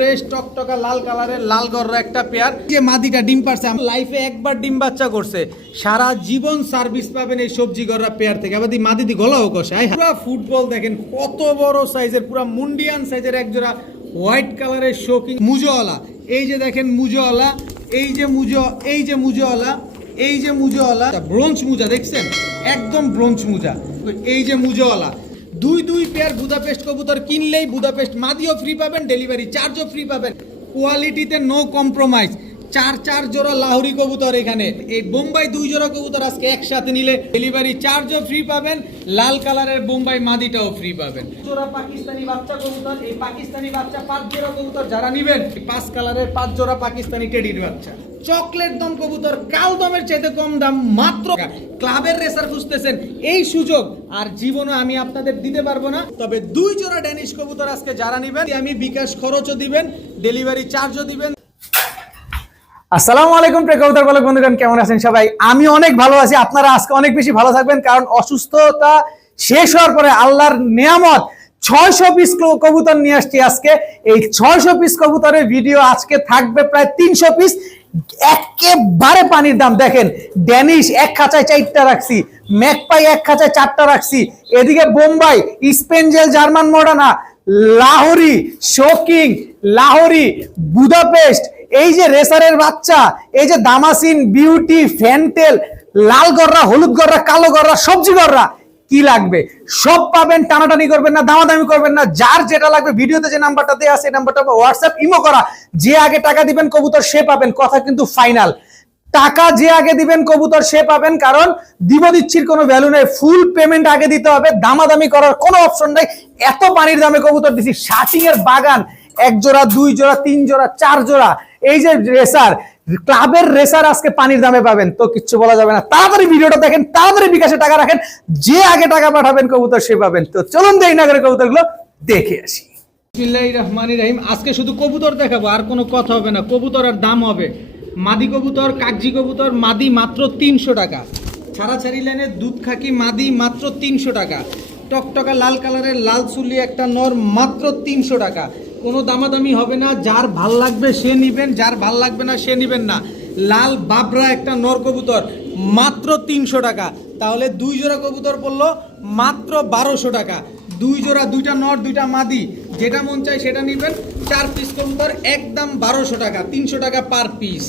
Fresh টকটকা লাল কালারের লাল গররা একটা pair. যে মাদিটা ডিম পারছে, লাইফে একবার ডিম বাচ্চা করছে, সারা জীবন সার্ভিস পাবেন এই সবজি গররা পেয়ার থেকে। আবার মাদিদি গলাও কষায়। পুরা ফুটবল দেখেন কত বড় সাইজের, পুরা মুন্ডিয়ান সাইজের একজোড়া হোয়াইট কালারের শৌখিন মুজোওয়ালা। এই যে দেখেন মুজোওয়ালা, এই যে মুজোওয়ালা, এই যে মুজোওয়ালা ব্রোঞ্জ মুজা দেখছেন, একদম ব্রোঞ্জ মুজা। এই যে মুজোওয়ালা দুই পেয়ার বুদাপেস্ট কবুতর কিনলেই বুদাপেস্ট মাদিও ফ্রি পাবেন, ডেলিভারি চার্জও ফ্রি পাবেন। কোয়ালিটিতে নো কম্প্রোমাইজ। চার জোড়া লাহোরি কবুতর এখানে। এই বোম্বাই 2 জোড়া কবুতর আজকে একসাথে নিলে ডেলিভারি চার্জও ফ্রি পাবেন, লাল কালারের বোম্বাই মাদিটাও ফ্রি পাবেন। জোড়া পাকিস্তানি বাচ্চা কবুতর, এই পাকিস্তানি বাচ্চা 5 জোড়া কবুতর যারা নেবেন, 5 কালারের 5 জোড়া পাকিস্তানি টেডির বাচ্চা। চকলেট দম কবুতর, কাল দমের চাইতে কম দাম, মাত্র। ক্লাবের রেসার খুঁজতেছেন, এই সুযোগ আর জীবনে আমি আপনাদের দিতে পারবো না। তবে 2 জোড়া ড্যানিশ কবুতর আজকে যারা নেবেন, আমি বিকাশ খরচও দিবেন, ডেলিভারি চার্জও দিবেন। আসসালামু আলাইকুম প্রেক্ষকদের বলে বন্ধুগণ, কেমন আছেন সবাই? আমি অনেক ভালো আছি, আপনারা আজকে অনেক বেশি ভালো থাকবেন, কারণ অসুস্থতা শেষ হওয়ার পরে আল্লাহর নিয়ামত 600 পিস কবুতর নিয়ে আসছি আজকে। এই 600 পিস কবুতরের ভিডিও আজকে থাকবে প্রায় 300 পিস, একেবারে পানির দাম। দেখেন ড্যানিশ এক খাঁচায় 4টা রাখছি, ম্যাকপাই এক খাঁচায় 4টা রাখছি, এদিকে বোম্বাই, স্পেনজেল, জার্মান মডার্না, লাহোরি, শোকিং, লাহোরি, বুদাপেস্ট, এই যে রেসারের বাচ্চা, এই যে দামাসিন, বিউটি, ফ্যান্টেল, লাল গররা, হলুদ গররা, কালো গররা, সবজি গররা, কি লাগবে সব পাবেন। টানাটানি করবেন না, দামাদামি করবেন না, যার যেটা লাগবে ভিডিওতে যে নাম্বারটা দেওয়া আছে এই নাম্বারটা হোয়াটসঅ্যাপ ইমো করা। যে আগে টাকা দিবেন কবুতর সে পাবেন, কথা কিন্তু ফাইনাল। টাকা যে আগে দিবেন কবুতর সে পাবেন, কারণ দিচ্ছির কোনো ভ্যালু নেই। ফুল পেমেন্ট আগে দিতে হবে, দামাদামি করার কোনো অপশন নাই। এত পানির দামে কবুতর দিছি। শার্টিং এর বাগান, 1 জোড়া, 2 জোড়া, 3 জোড়া, 4 জোড়া, এই যে রেসার, ক্লাবের রেসার আজকে পানির দামে পাবেন, তো কিচ্ছু বলা যাবে না। তাড়াতাড়ি ভিডিওটা দেখেন, তাড়াতাড়ি বিকাশে টাকা রাখেন, যে আগে টাকা পাঠাবেন কবুতর সে পাবেন। তো চলুন দেই না করে কবুতরগুলো দেখে আসি। বিসমিল্লাহির রহমানির রহিম। আজকে শুধু কবুতর দেখাবো, আর কোনো কথা হবে না। কবুতর আর দাম হবে। মাদি কবুতর, কাগজি কবুতর মাদি মাত্র 300 টাকা। ছাড়াছাড়ি লাইনের দুধ খাকি মাদি মাত্র 300 টাকা। টকটকা লাল কালারের লাল চুলি একটা নর মাত্র 300 টাকা। কোনো দামাদামি হবে না, যার ভাল লাগবে সে নিবেন, যার ভাল লাগবে না সে নিবেন না। লাল বাবরা একটা নর কবুতর মাত্র 300 টাকা। তাহলে 2 জোড়া কবুতর পড়লো মাত্র 1200 টাকা। 2 জোড়া, 2টা নর, 2টা মাদি, যেটা মন চায় সেটা নিবেন। 4 পিস কবুতর একদম 1200 টাকা, 300 টাকা পার পিস।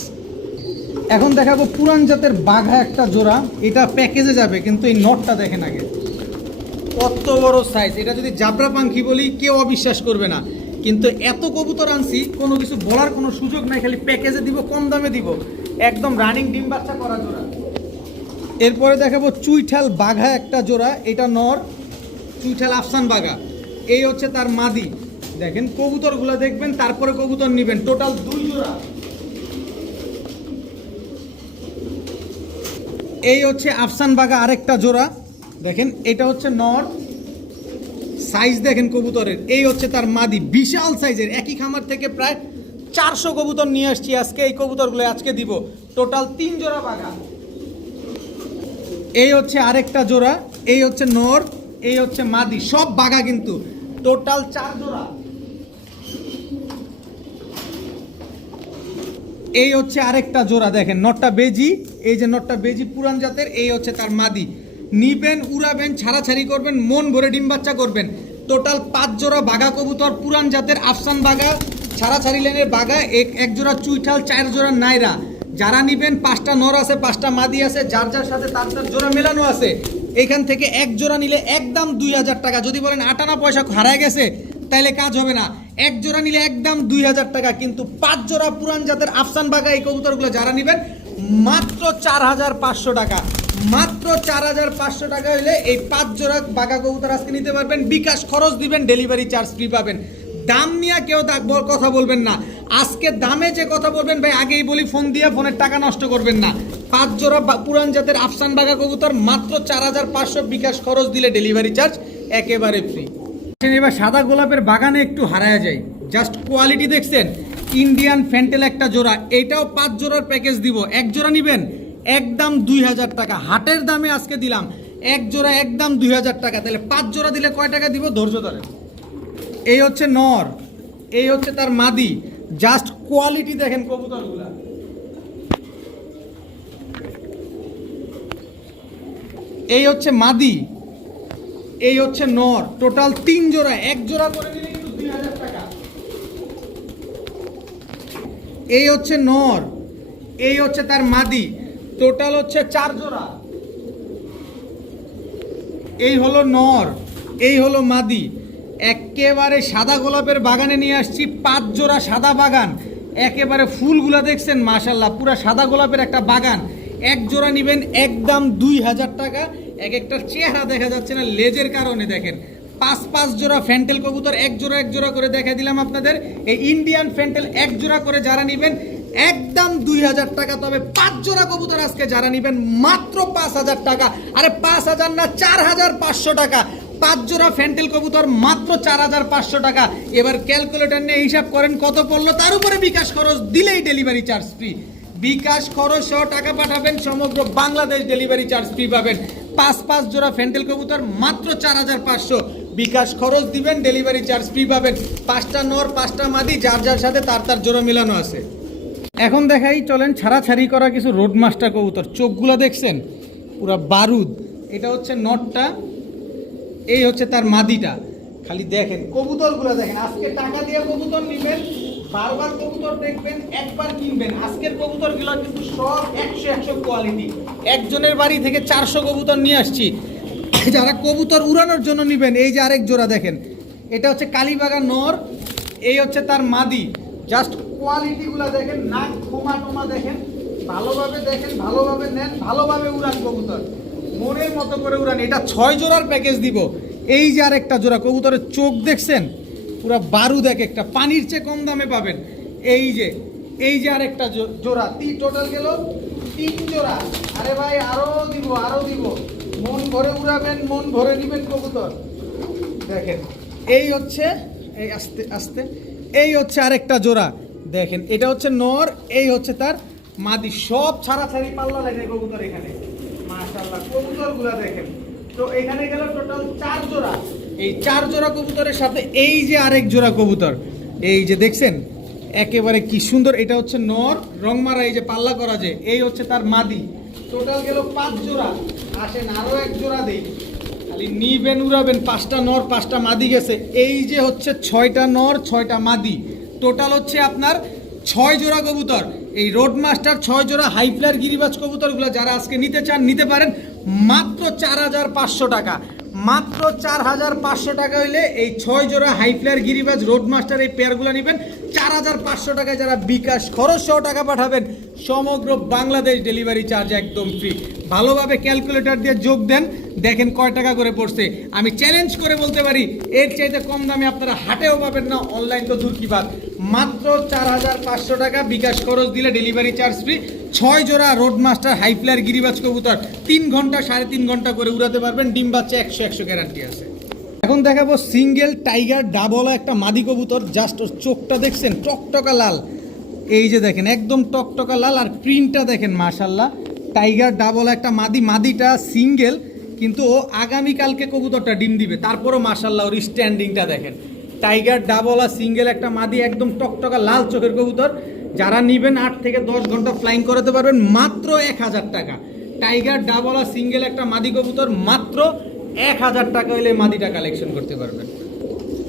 এখন দেখাবো পুরান জাতের বাঘা একটা জোড়া, এটা প্যাকেজে যাবে, কিন্তু এই নটটা দেখেন আগে কত বড় সাইজ। এটা যদি জাবরা পাখি বলি কেউ অবিশ্বাস করবে না, কিন্তু এত কবুতর আনছি, কোনো কিছু বলার কোনো সুযোগ নাই, খালি প্যাকেজে দিব, কম দামে দিব। একদম রানিং ডিম বাচ্চা করা জোড়া। এরপরে দেখাবো চুইঠাল বাঘা একটা জোড়া, এটা নর, চুইঠাল আফসান বাঘা, এই হচ্ছে তার মাদি। দেখেন কবুতরগুলো দেখবেন, তারপরে কবুতর নেবেন। টোটাল 2 জোড়া। এই হচ্ছে আফসান বাঘা আরেকটা জোড়া, দেখেন এটা হচ্ছে নর, সাইজ দেখেন কবুতরের। এই হচ্ছে তার মাদি, বিশাল সাইজের। একই খামার থেকে প্রায় 400 কবুতর নিয়ে আসছি আজকে। এই কবুতরগুলো আজকে দিব। টোটাল 3 জোড়া বাঘা। এই হচ্ছে আরেকটা জোড়া, এই হচ্ছে নর, এই হচ্ছে মাদি, সব বাঘা কিন্তু। টোটাল 4 জোড়া। এই হচ্ছে আরেকটা জোড়া, দেখেন নটটা বেজি, এই যে নটটা বেজি পুরান জাতের, এই হচ্ছে তার মাদি। নিবেন, উড়াবেন, ছাড়াছাড়ি করবেন, মন ভরে ডিম বাচ্চা করবেন। টোটাল 5 জোড়া বাঘা কবুতর, পুরান জাতের আফসান বাঘা, ছাড়াছাড়ি লাইনের বাঘা, 1 জোড়া চুইঠাল, 4 জোড়া নাইরা। যারা নিবেন 5টা নর আছে, 5টা মাদি আছে, যার যার সাথে তার জোড়া মেলানো আছে। এখান থেকে 1 জোড়া নিলে একদম 2000 টাকা। যদি বলেন 8 আনা পয়সা হারায় গেছে, তাইলে কাজ হবে না। 1 জোড়া নিলে একদম 2000 টাকা। কিন্তু 5 জোড়া পুরান জাতের আফসান বাঘা এই কবুতরগুলো যারা নেবেন মাত্র 4500 টাকা। মাত্র 4500 টাকা হলে এই 5 জোড়া বাঘা কবুতর আজকে নিতে পারবেন। বিকাশ খরচ দিবেন, ডেলিভারি চার্জ ফ্রি পাবেন। দাম নিয়ে কেউ কথা বলবেন না। আজকে দামে যে কথা বলবেন ভাই, আগেই বলি, ফোন দিয়ে ফোনের টাকা নষ্ট করবেন না। 5 জোড়া পুরান জাতের আফসান বাঘা কবুতর মাত্র 4500, বিকাশ খরচ দিলে ডেলিভারি চার্জ একেবারে ফ্রি। এবার সাদা গোলাপের বাগানে একটু হারায়া যায়, জাস্ট কোয়ালিটি দেখছেন। ইন্ডিয়ান ফ্যান্টেল একটা জোড়া, এটাও 5 জোড়ার প্যাকেজ দিব। 1 জোড়া নিবেন একদম 2000 টাকা। হাটের দামে আজকে দিলাম 1 জোড়া একদম 2000 টাকা। তাহলে 5 জোড়া দিলে কয় টাকা দিব? ধৈর্য ধরেন। এই হচ্ছে নর, এই হচ্ছে তার মাদি। জাস্ট কোয়ালিটি দেখেন কবুতরগুলা। এই হচ্ছে মাদি, এই হচ্ছে নর। টোটাল 3 জোড়া, 1 জোড়া করে নিলে কিন্তু 2000 টাকা। এই হচ্ছে নর, এই হচ্ছে তার মাদি। টোটাল হচ্ছে 4 জোড়া। এই হলো নর, এই হলো মাদি। একেবারে সাদা গোলাপের বাগানে নিয়ে আসছি 5 জোড়া সাদা বাগান। একেবারে ফুলগুলা দেখছেন মাশাল্লাহ, পুরা সাদা গোলাপের একটা বাগান। 1 জোড়া নেবেন একদম 2000 টাকা। এক একটা চেহারা দেখা যাচ্ছে না লেজের কারণে। দেখেন 5 জোড়া ফ্যান্টেল কবুতর, 1 জোড়া করে দেখা দিলাম আপনাদের। এই ইন্ডিয়ান ফ্যান্টেল 1 জোড়া করে যারা নেবেন একদম 2000 টাকা। তবে 5 জোড়া কবুতর আজকে যারা নেবেন মাত্র 5000 টাকা। আরে 5000 না, 4500 টাকা। 5 জোড়া ফ্যান্টেল কবুতর মাত্র 4500 টাকা। এবার ক্যালকুলেটর নিয়ে হিসাব করেন কত পড়লো, তার উপরে বিকাশ খরচ দিলেই ডেলিভারি চার্জ ফ্রি। বিকাশ খরচ সহ টাকা পাঠাবেন, সমগ্র বাংলাদেশ ডেলিভারি চার্জ ফ্রি পাবেন। 5 জোড়া ফ্যান্টেল কবুতর মাত্র 4500। বিকাশ খরচ দিবেন, ডেলিভারি চার্জ ফ্রি পাবেন। 5টা নর 5টা মাদি, যার যার সাথে তার জোড়া মিলানো আছে। এখন দেখাই, চলেন ছাড়াছাড়ি করা কিছু রোড মাস্টার কবুতর। চোখগুলো দেখছেন পুরা বারুদ। এটা হচ্ছে নটটা, এই হচ্ছে তার মাদিটা। খালি দেখেন কবুতরগুলো দেখেন। আজকে টাকা দিয়ে কবুতর নেবেন, বারবার কবুতর দেখবেন, একবার কিনবেন। আজকের কবুতরগুলো কিন্তু সব 100 কোয়ালিটি। একজনের বাড়ি থেকে 400 কবুতর নিয়ে আসছি। যারা কবুতর উড়ানোর জন্য নেবেন, এই যে আরেক জোড়া দেখেন, এটা হচ্ছে কালীবাগা নর, এই হচ্ছে তার মাদি। জাস্ট কোয়ালিটিগুলো দেখেন, নাক খোমা টোমা দেখেন, ভালোভাবে দেখেন, ভালোভাবে নেন, ভালোভাবে উড়ান কবুতর, মনের মতো করে উড়ান। এটা 6 জোড়ার প্যাকেজ দিব। এই যে আরেকটা জোড়া কবুতরের চোখ দেখছেন পুরা বারুদ, এক একটা পানির চেয়ে কম দামে পাবেন। এই যে আরেকটা জোড়া, টোটাল গেল 3 জোড়া। আরে ভাই আরো দিব। মন ভরে উড়াবেন, মন ভরে নিবেন কবুতর। দেখেন এই হচ্ছে, এই আস্তে আস্তে, এই হচ্ছে আরেকটা জোড়া দেখেন। এটা হচ্ছে নর, এই হচ্ছে তার মাদি। সব ছাড়াছাড়ি পাল্লা লাগে কবুতর এখানে মাশাআল্লাহ। কবুতরগুলা দেখেন। তো এখানে গেল টোটাল 4 জোড়া। এই 4 জোড়া কবুতরের সাথে এই যে আরেক জোড়া কবুতর, এই যে দেখছেন একেবারে কি সুন্দর। এটা হচ্ছে নর, রং মারা, এই যে পাল্লা করা, যে এই হচ্ছে তার মাদি। টোটাল গেল 5 জোড়া। আসেন আরো 1 জোড়া দেই, খালি নিবেন উড়াবেন। 5টা নর 5টা মাদি গেছে। এই যে হচ্ছে 6টা নর 6টা মাদি। টোটাল হচ্ছে আপনার 6 জোড়া কবুতর। এই রোড মাস্টার 6 জোড়া হাই ফ্লায়ার গিরিবাজ কবুতরগুলো যারা আজকে নিতে চান নিতে পারেন মাত্র 4500 টাকা। মাত্র 4500 টাকা হইলে এই 6 জোড়া হাই ফ্লায়ার গিরিবাজ রোড মাস্টার এই পেয়ারগুলো নেবেন 4500 টাকায়। যারা বিকাশ খরচ সহ টাকা পাঠাবেন, সমগ্র বাংলাদেশ ডেলিভারি চার্জ একদম ফ্রি। ভালোভাবে ক্যালকুলেটর দিয়ে যোগ দেন, দেখেন কয় টাকা করে পড়ছে। আমি চ্যালেঞ্জ করে বলতে পারি এর চাইতে কম দামে আপনারা হাটেও পাবেন না, অনলাইন তো দূর কি বাদ। মাত্র 4500 টাকা বিকাশ খরচ দিলে ডেলিভারি চার্জ ফ্রি। 6 জোড়া রোড মাস্টার হাই ফ্লায়ার গিরিবাজ কবুতর 3 ঘন্টা 3.5 ঘন্টা করে উড়াতে পারবেন। ডিম বাচ্চা 100 গ্যারান্টি আছে। এখন দেখাবো সিঙ্গেল টাইগার ডাবলা একটা মাদি কবুতর। জাস্ট ওর চোখটা দেখছেন টকটকা লাল, এই যে দেখেন একদম টকটকা লাল। আর প্রিন্টটা দেখেন মাশাল্লাহ। টাইগার ডাবলা একটা মাদি। মাদিটা সিঙ্গেল, কিন্তু ও আগামীকালকে কবুতরটা ডিম দিবে। তারপরও মাশাল্লাহ ওর স্ট্যান্ডিংটা দেখেন। টাইগার ডাবলা সিঙ্গেল একটা মাদি, একদম টকটকা লাল চোখের কবুতর। যারা নেবেন 8 থেকে 10 ঘন্টা ফ্লাইং করাতে পারবেন মাত্র 1000 টাকা। টাইগার ডাবলা সিঙ্গেল একটা মাদি কবুতর মাত্র 1000 টাকা হলে মাদিটা কালেকশন করতে পারবেন।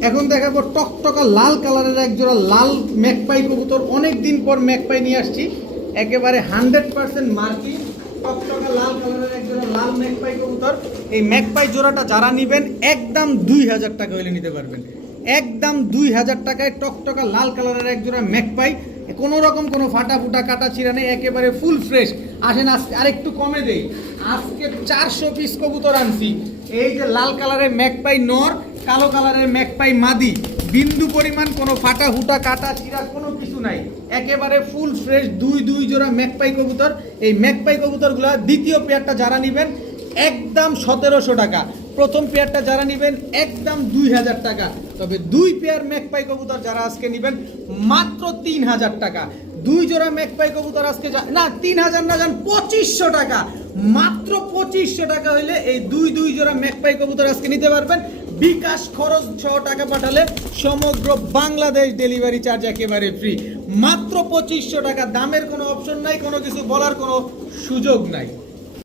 এখন দেখাবো টকটকা লাল কালারের এক জোড়া লাল ম্যাকপাই কবুতর। অনেক দিন পর ম্যাকপাই নিয়ে আসছি, একেবারে 100% মার্কিং টকটকা লাল কালারের এক জোড়া লাল ম্যাকপাই কবুতর। এই ম্যাকপাই জোড়াটা যারা নেবেন একদম 2000 টাকা হলে নিতে পারবেন। একদম 2000 টাকায় টকটকা লাল কালারের এক জোড়া ম্যাকপাই। কোনো রকম কোনো ফাটা ফুটা কাটা চিরা নেই, একেবারে ফুল ফ্রেশ। আসেন আজকে আরেকটু কমে দেই। আজকে 400 পিস কবুতর আনছি। এই যে লাল কালারের ম্যাকপাই নর, কালো কালারের ম্যাকপাই মাদি, বিন্দু পরিমাণ কোনো ফাটা ফুটা কাটা চিরা কোনো কিছু নাই, একেবারে ফুল ফ্রেশ। দুই জোড়া ম্যাকপাই কবুতর। এই ম্যাকপাই কবুতরগুলো দ্বিতীয় পেয়ারটা যারা নেবেন একদম 1700 টাকা। প্রথম পেয়ারটা যারা নেবেন একদম 2000 টাকা। তবে 2 পেয়ার ম্যাকপাই কবুতর যারা আজকে নেবেন মাত্র 3000 টাকা। 2 জোড়া ম্যাকপাই কবুতর আজকে না 3000 না, যান 2500 টাকা। মাত্র 2500 টাকা হইলে এই দুই জোড়া ম্যাকপাই কবুতর আজকে নিতে পারবেন। বিকাশ খরচ সহ টাকা পাঠালে সমগ্র বাংলাদেশ ডেলিভারি চার্জ একেবারে ফ্রি। মাত্র 2500 টাকা, দামের কোনো অপশন নাই, কোনো কিছু বলার কোনো সুযোগ নাই।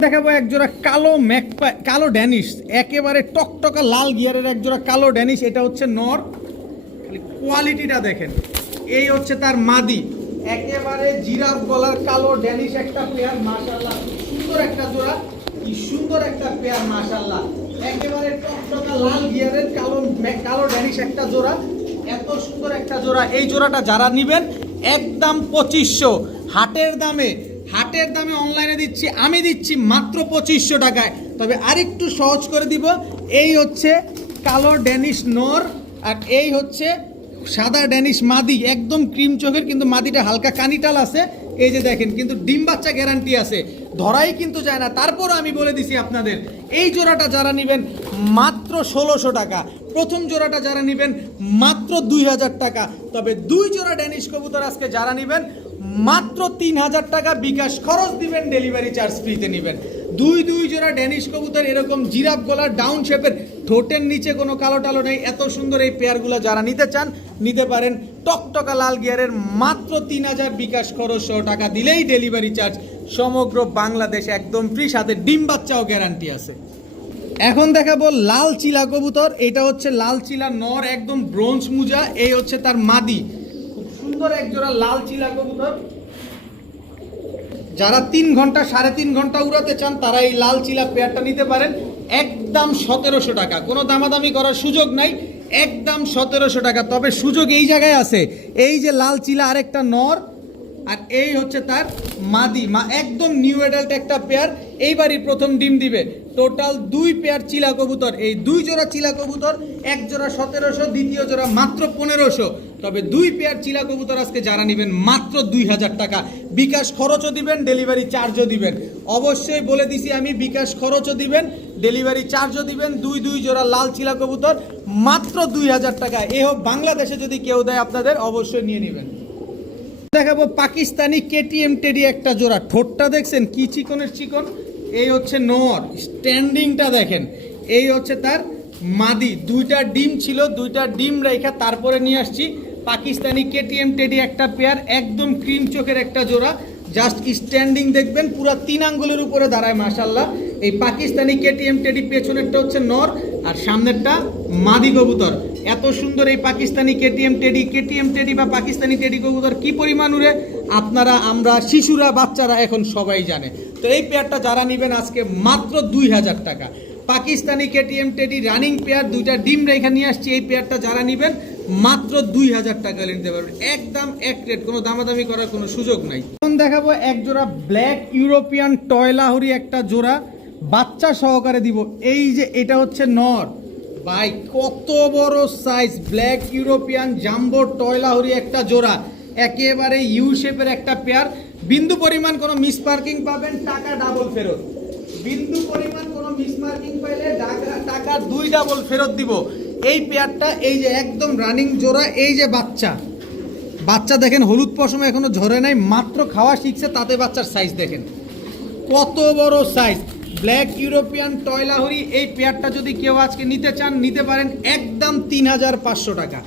দেখাবো একজোড়া কালো ম্যাকপা, কালো ড্যানিশ, একেবারে টকটকা লাল গিয়ারের একজোড়া কালো ড্যানিশ। এটা হচ্ছে নর, কোয়ালিটিটা দেখেন। এই হচ্ছে তার মাদি, একেবারে জিরাফ গলার কালো ড্যানিশ একটা পেয়ার, মাশাআল্লাহ সুন্দর একটা জোড়া, কি সুন্দর একটা পেয়ার মাশাআল্লাহ। একেবারে টকটকা লাল গিয়ারের কালো ড্যানিশ একটা জোড়া, এত সুন্দর একটা জোড়া। এই জোড়াটা যারা নেবেন একদম 2500, হাটের দামে অনলাইনে দিচ্ছি, আমি দিচ্ছি মাত্র 2500 টাকায়। তবে আরেকটু সহজ করে দিব। এই হচ্ছে কালো ড্যানিশ নর, আর এই হচ্ছে সাদা ড্যানিশ মাদি, একদম ক্রিম চোখের, কিন্তু মাদিটা হালকা কানিটাল আছে। এই যে দেখেন, কিন্তু ডিম বাচ্চা গ্যারান্টি আছে, ধরাই কিন্তু যায় না। তারপর আমি বলে দিছি আপনাদের, এই জোড়াটা যারা নেবেন মাত্র 1600 টাকা, প্রথম জোড়াটা যারা নেবেন মাত্র 2000 টাকা। তবে 2 জোড়া ড্যানিশ কবুতর আজকে যারা নেবেন মাত্র 3000 টাকা বিকাশ খরচ দিবেন, ডেলিভারি চার্জ ফ্রিতে নেবেন। 2 জোড়া ড্যানিশ কবুতর, এরকম জিরাফ গলার ডাউন শেপের, ঠোঁটের নিচে কোনো কালো টালো নেই, এত সুন্দর এই পেয়ারগুলো যারা নিতে চান নিতে পারেন। টকটকা লাল গিয়ারের মাত্র 3000 বিকাশ খরচ সহ টাকা দিলেই ডেলিভারি চার্জ সমগ্র বাংলাদেশ একদম ফ্রি, সাথে ডিম বাচ্চাও গ্যারান্টি আছে। এখন দেখাবো লাল চিলা কবুতর। এটা হচ্ছে লাল চিলা নর, একদম ব্রোঞ্জ মুজা। এই হচ্ছে তার মাদি, খুব সুন্দর একজোড়া লাল চিলা কবুতর। যারা 3 ঘন্টা 3.5 ঘন্টা উড়াতে চান তারা এই লাল চিলা পেয়ারটা নিতে পারেন একদম 1700 টাকা, কোনো দামাদামি করার সুযোগ নাই, একদম 1700 টাকা। তবে সুযোগ এই জায়গায় আছে, এই যে লাল চিলা আরেকটা নর, আর এই হচ্ছে তার মাদি, একদম নিউ অ্যাডাল্ট একটা পেয়ার, এইবারই প্রথম ডিম দিবে। টোটাল 2 পেয়ার চিলা কবুতর, এই 2 জোড়া চিলা কবুতর, এক জোড়া 1700, দ্বিতীয় জোড়া মাত্র 1500। তবে 2 পেয়ার চিলা কবুতর আজকে যারা নেবেন মাত্র 2000 টাকা, বিকাশ খরচও দিবেন, ডেলিভারি চার্জও দিবেন। অবশ্যই বলে দিছি আমি, বিকাশ খরচও দিবেন, ডেলিভারি চার্জও দিবেন। 2 জোড়া লাল চিলা কবুতর মাত্র 2000 টাকা। এ হোক বাংলাদেশে যদি কেউ দেয় আপনাদের অবশ্যই নিয়ে নেবেন। দেখাবো পাকিস্তানি কেটিএম টেডি একটা জোড়া, ঠোঁটটা দেখছেন কি চিকনের চিকন। এই হচ্ছে নর, স্ট্যান্ডিংটা দেখেন। এই হচ্ছে তার মাদি, 2টা ডিম ছিল, 2টা ডিম রেখা তারপরে নিয়ে আসছি। পাকিস্তানি কেটিএম টেডি একটা পেয়ার, একদম ক্রিম চোখের একটা জোড়া, জাস্ট স্ট্যান্ডিং দেখবেন, পুরো 3 আঙ্গুলের উপরে দাঁড়ায় মাশাআল্লাহ। এই পাকিস্তানি কেটিএম টেডি, পেছনেরটা হচ্ছে নর আর সামনেরটা মাদি কবুতর। এত সুন্দর এই পাকিস্তানি কেটিএম টেডি বা পাকিস্তানি টেডি কবুতর কি পরিমাণ উড়ে আপনারা, আমরা, শিশুরা, বাচ্চারা এখন সবাই জানে। তো এই পেয়ারটা যারা নেবেন আজকে মাত্র 2000 টাকা। Pakistani KTM teddy running pair, 2টা ডিম রেখা নিয়ে আসছি। এই পেয়ারটা যারা নেবেন মাত্র 2000 টাকা নিতে পারবেন, একদম এক রেট, কোনো দামাদামি করার কোনো সুযোগ নাই। এখন দেখাবো এক জোড়া ব্ল্যাক ইউরোপিয়ান টয়লাহরি একটা জোড়া, বাচ্চা সহকারে দিব। এই যে এটা হচ্ছে নর, ভাই কত বড় সাইজ, ব্ল্যাক ইউরোপিয়ান জাম্বো টয়লাহরি একটা জোড়া, একেবারে ইউ শেপের একটা পেয়ার। বিন্দু পরিমাণ কোনো মিস মার্কিং পাবেন, টাকা ডাবল ফেরত। বিন্দু পরিমাণ কোনো মিস মার্কিং পাইলে টাকা 2 ডাবল ফেরত দিব। এই পেয়ারটা এই যে একদম রানিং জোড়া। এই যে বাচ্চা দেখেন, হলুদ পশম এখনো ঝরে নাই, মাত্র খাওয়া শিখছে, তাতে বাচ্চার সাইজ দেখেন কত বড় সাইজ। ব্ল্যাক ইউরোপিয়ান টয়লাহরি, এই পেয়ারটা যদি কেউ আজকে নিতে চান নিতে পারেন একদম 3500 টাকা।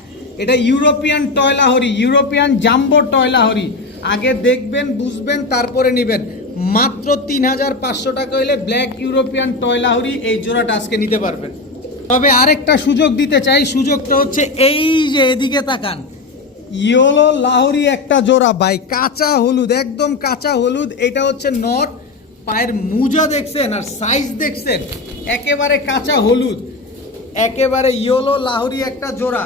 এটা ইউরোপিয়ান টয়লাহরি, ইউরোপিয়ান জাম্বো টয়লাহরি, আগে দেখবেন বুঝবেন তারপরে নেবেন। মাত্র 3500 টাকা হইলে ব্ল্যাক ইউরোপিয়ান টয়লাহরি এই জোড়াটা আজকে নিতে পারবেন। তবে আরেকটা সুযোগ দিতে চাই, সুযোগটা হচ্ছে এই যে এদিকে তাকান, ইয়েলো লাহোরি একটা জোড়া, ভাই কাঁচা হলুদ, একদম কাঁচা হলুদ। এটা হচ্ছে নর, পায়ের মুজা দেখছেন আর সাইজ দেখছেন, একেবারে কাঁচা হলুদ, একেবারে ইয়েলো লাহোরি একটা জোড়া,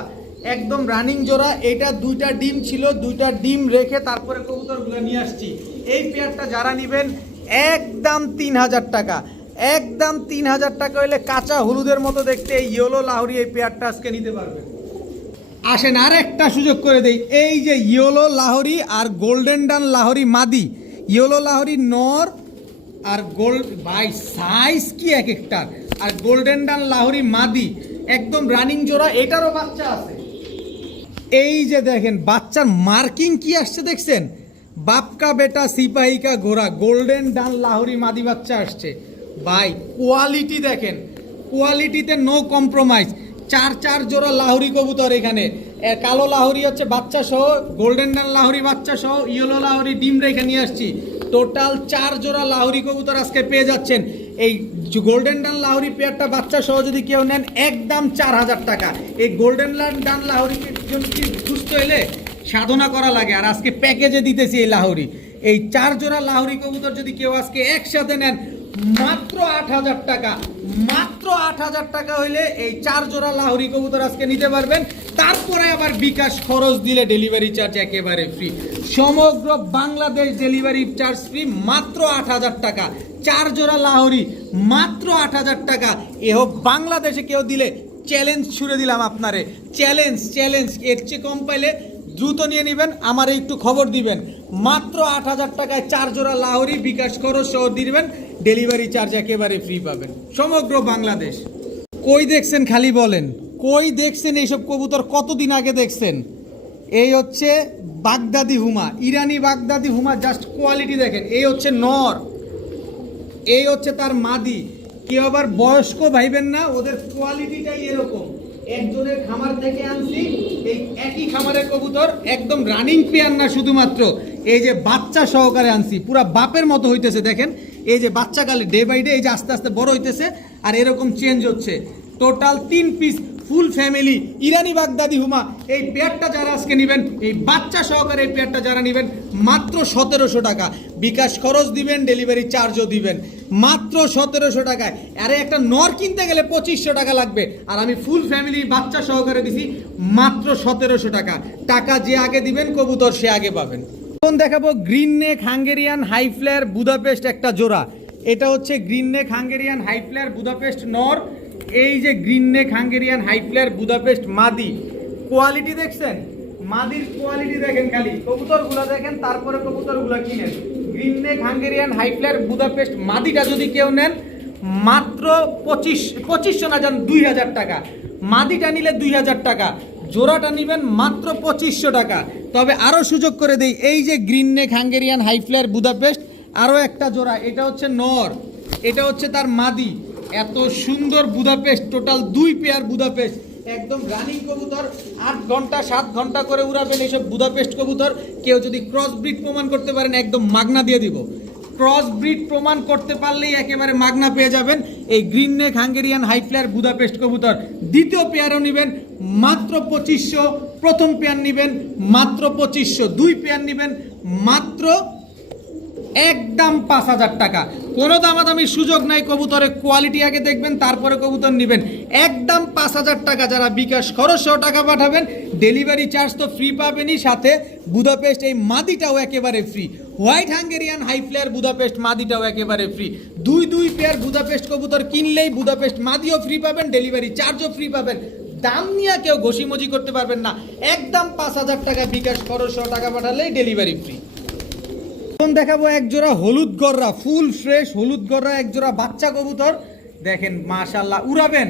একদম রানিং জোড়া। এটা 2টা ডিম ছিল, 2টা ডিম রেখে তারপরে কবুতরগুলো নিয়ে আসছি। এই পেয়ারটা যারা নেবেন একদম 3000 টাকা, একদম 3000 টাকা হইলে কাঁচা হলুদের মতো দেখতে এই ইয়েলো লাহোরি এই পেয়ারটা আজকে নিতে পারবেন। আসেন আর একটা সুযোগ করে দেই, এই যে ইয়েলো লাহোরি আর গোল্ডেন ডান লাহোরি মাদি, ইয়েলো লাহোরি নর আর গোল্ড, ভাই সাইজ কি এক একটার, আর গোল্ডেন ডান লাহোরি মাদি একদম রানিং জোড়া, এটারও বাচ্চা আছে। এই যে দেখেন বাচ্চার মার্কিং কি আসছে দেখছেন, বাপকা বেটা সিপাহী কা ঘোড়া, গোল্ডেন ডান লাহোরি মাদি বাচ্চা আসছে। ভাই কোয়ালিটি দেখেন, কোয়ালিটিতে নো কম্প্রোমাইজ। চার জোড়া লাহোরি কবুতর এখানে। কালো লাহোরি হচ্ছে বাচ্চা সহ, গোল্ডেন ডান লাহোরি বাচ্চা সহ, ইয়েলো লাহোরি ডিম রেখে নিয়ে আসছি। টোটাল 4 জোড়া লাহোরি কবুতর আজকে পেয়ে যাচ্ছেন। এই গোল্ডেন ডান লাহোরি পেয়ারটা বাচ্চা সহ যদি কেউ নেন একদম 4000 টাকা। এই গোল্ডেন ডান লাহোরি জন্য কি সুস্থ এলে সাধনা করা লাগে, আর আজকে প্যাকেজে দিতেছি এই লাহোরি। এই 4 জোড়া লাহোরি কবুতর যদি কেউ আজকে একসাথে নেন মাত্র 8000 টাকা, মাত্র 8000 টাকা হইলে এই 4 জোড়া লাহোরি কবুতর আজকে নিতে পারবেন। তারপরে আবার বিকাশ খরচ দিলে ডেলিভারি চার্জ একেবারে ফ্রি, সমগ্র বাংলাদেশ ডেলিভারি চার্জ ফ্রি, মাত্র 8000 টাকা। 4 জোড়া লাহোরি মাত্র 8000 টাকা। হোক বাংলাদেশে কেউ দিলে চ্যালেঞ্জ ছুড়ে দিলাম আপনারে, চ্যালেঞ্জ এর চেয়ে কম পাইলে দ্রুত নিয়ে নেবেন, আমার একটু খবর দিবেন। মাত্র 8000 টাকায় 4 জোড়া লাহোরি বিকাশ খরচ সহ দিবেন, ডেলিভারি চার্জ একেবারে ফ্রি পাবেন সমগ্র বাংলাদেশ। কই দেখছেন খালি বলেন, কই দেখছেন এইসব কবুতর? কতদিন আগে দেখছেন? এই হচ্ছে বাগদাদি হুমা, ইরানি বাগদাদি হুমা, জাস্ট কোয়ালিটি দেখেন। এই হচ্ছে নর, এই হচ্ছে তার মাদি। কেউ আবার বয়স্ক ভাইবেন না, ওদের কোয়ালিটিটাই এরকম। একজনের খামার থেকে আনছি, এই একই খামারের কবুতর, একদম রানিং পেয়ার না, শুধুমাত্র এই যে বাচ্চা সহকারে আনছি, পুরা বাপের মতো হইতেছে। দেখেন এই যে বাচ্চা কালে ডে বাই ডে এই যে আস্তে আস্তে বড় হইতেছে, আর এরকম চেঞ্জ হচ্ছে। টোটাল 3 পিস ফুল ফ্যামিলি ইরানি বাগদাদি হুমা। এই পেয়ারটা যারা আজকে নেবেন, এই বাচ্চা সহকারে এই পেয়ারটা যারা নেবেন মাত্র 1700 টাকা। বিকাশ খরচ দিবেন, ডেলিভারি চার্জও দিবেন, মাত্র 1700 টাকায়। আরে একটা নর কিনতে গেলে 2500 টাকা লাগবে, আর আমি ফুল ফ্যামিলি বাচ্চা সহকারে দিছি মাত্র 1700 টাকা। টাকা যে আগে দিবেন কবুতর সে আগে পাবেন। এখন দেখাবো green neck Hungarian high flair Budapest একটা জোড়া। এটা হচ্ছে green neck Hungarian high flair Budapest নর। এই যে green neck Hungarian high flair Budapest মাদি, কোয়ালিটি দেখছেন? মাদির কোয়ালিটি দেখেন, খালি কবুতরগুলো দেখেন, তারপরে কবুতরগুলো কিনেন। Green neck Hungarian high flair Budapest মাদিটা যদি কেউ নেন মাত্র 2500 না যান 2000 টাকা। মাদিটা নিলে 2000 টাকা, জোড়াটা নেবেন মাত্র 2500 টাকা। তবে আরও সুযোগ করে দেই, এই যে green neck Hungarian high flair Budapest আরও একটা জোড়া, এটা হচ্ছে নর, এটা হচ্ছে তার মাদি। এত সুন্দর বুদাপেস্ট, টোটাল 2 পেয়ার বুদাপেস্ট, একদম রানিং কবুতর। 8 ঘন্টা 7 ঘন্টা করে উড়াবেন এইসব বুদাপেস্ট কবুতর। কেউ যদি ক্রস ব্রিড প্রমাণ করতে পারেন একদম মাগনা দিয়ে দিব। ক্রস ব্রিড প্রমাণ করতে পারলেই একেবারে মাগনা পেয়ে যাবেন এই green neck Hungarian high flair Budapest কবুতর। দ্বিতীয় পেয়ারও নেবেন মাত্র 2500, প্রথম পেয়ার নেবেন মাত্র 2500, 2 পেয়ার নেবেন মাত্র একদম 5000 টাকা। কোনো দামাদামির সুযোগ নাই, কবুতরের কোয়ালিটি আগে দেখবেন তারপরে কবুতর নেবেন। একদম 5000 টাকা। যারা বিকাশ খরচ সহ টাকা পাঠাবেন, ডেলিভারি চার্জ তো ফ্রি পাবেনই, সাথে বুদাপেস্ট এই মাদিটাও একেবারে free. White Hungarian high flair Budapest মাদিটাও একেবারে ফ্রি। 2 পেয়ার বুদাপেস্ট কবুতর কিনলেই বুদাপেস্ট মাদিও ফ্রি পাবেন, ডেলিভারি চার্জও ফ্রি পাবেন। দাম নিয়ে কেউ ঘষিমজি করতে পারবেন না, একদম 5000 টাকা বিকাশ খরচ সহ টাকা পাঠালেই ডেলিভারি ফ্রি। এখন দেখাবো এক জোড়া হলুদ গররা, ফুল ফ্রেশ হলুদ গররা, এক জোড়া বাচ্চা কবুতর। দেখেন মাশাআল্লাহ, উড়াবেন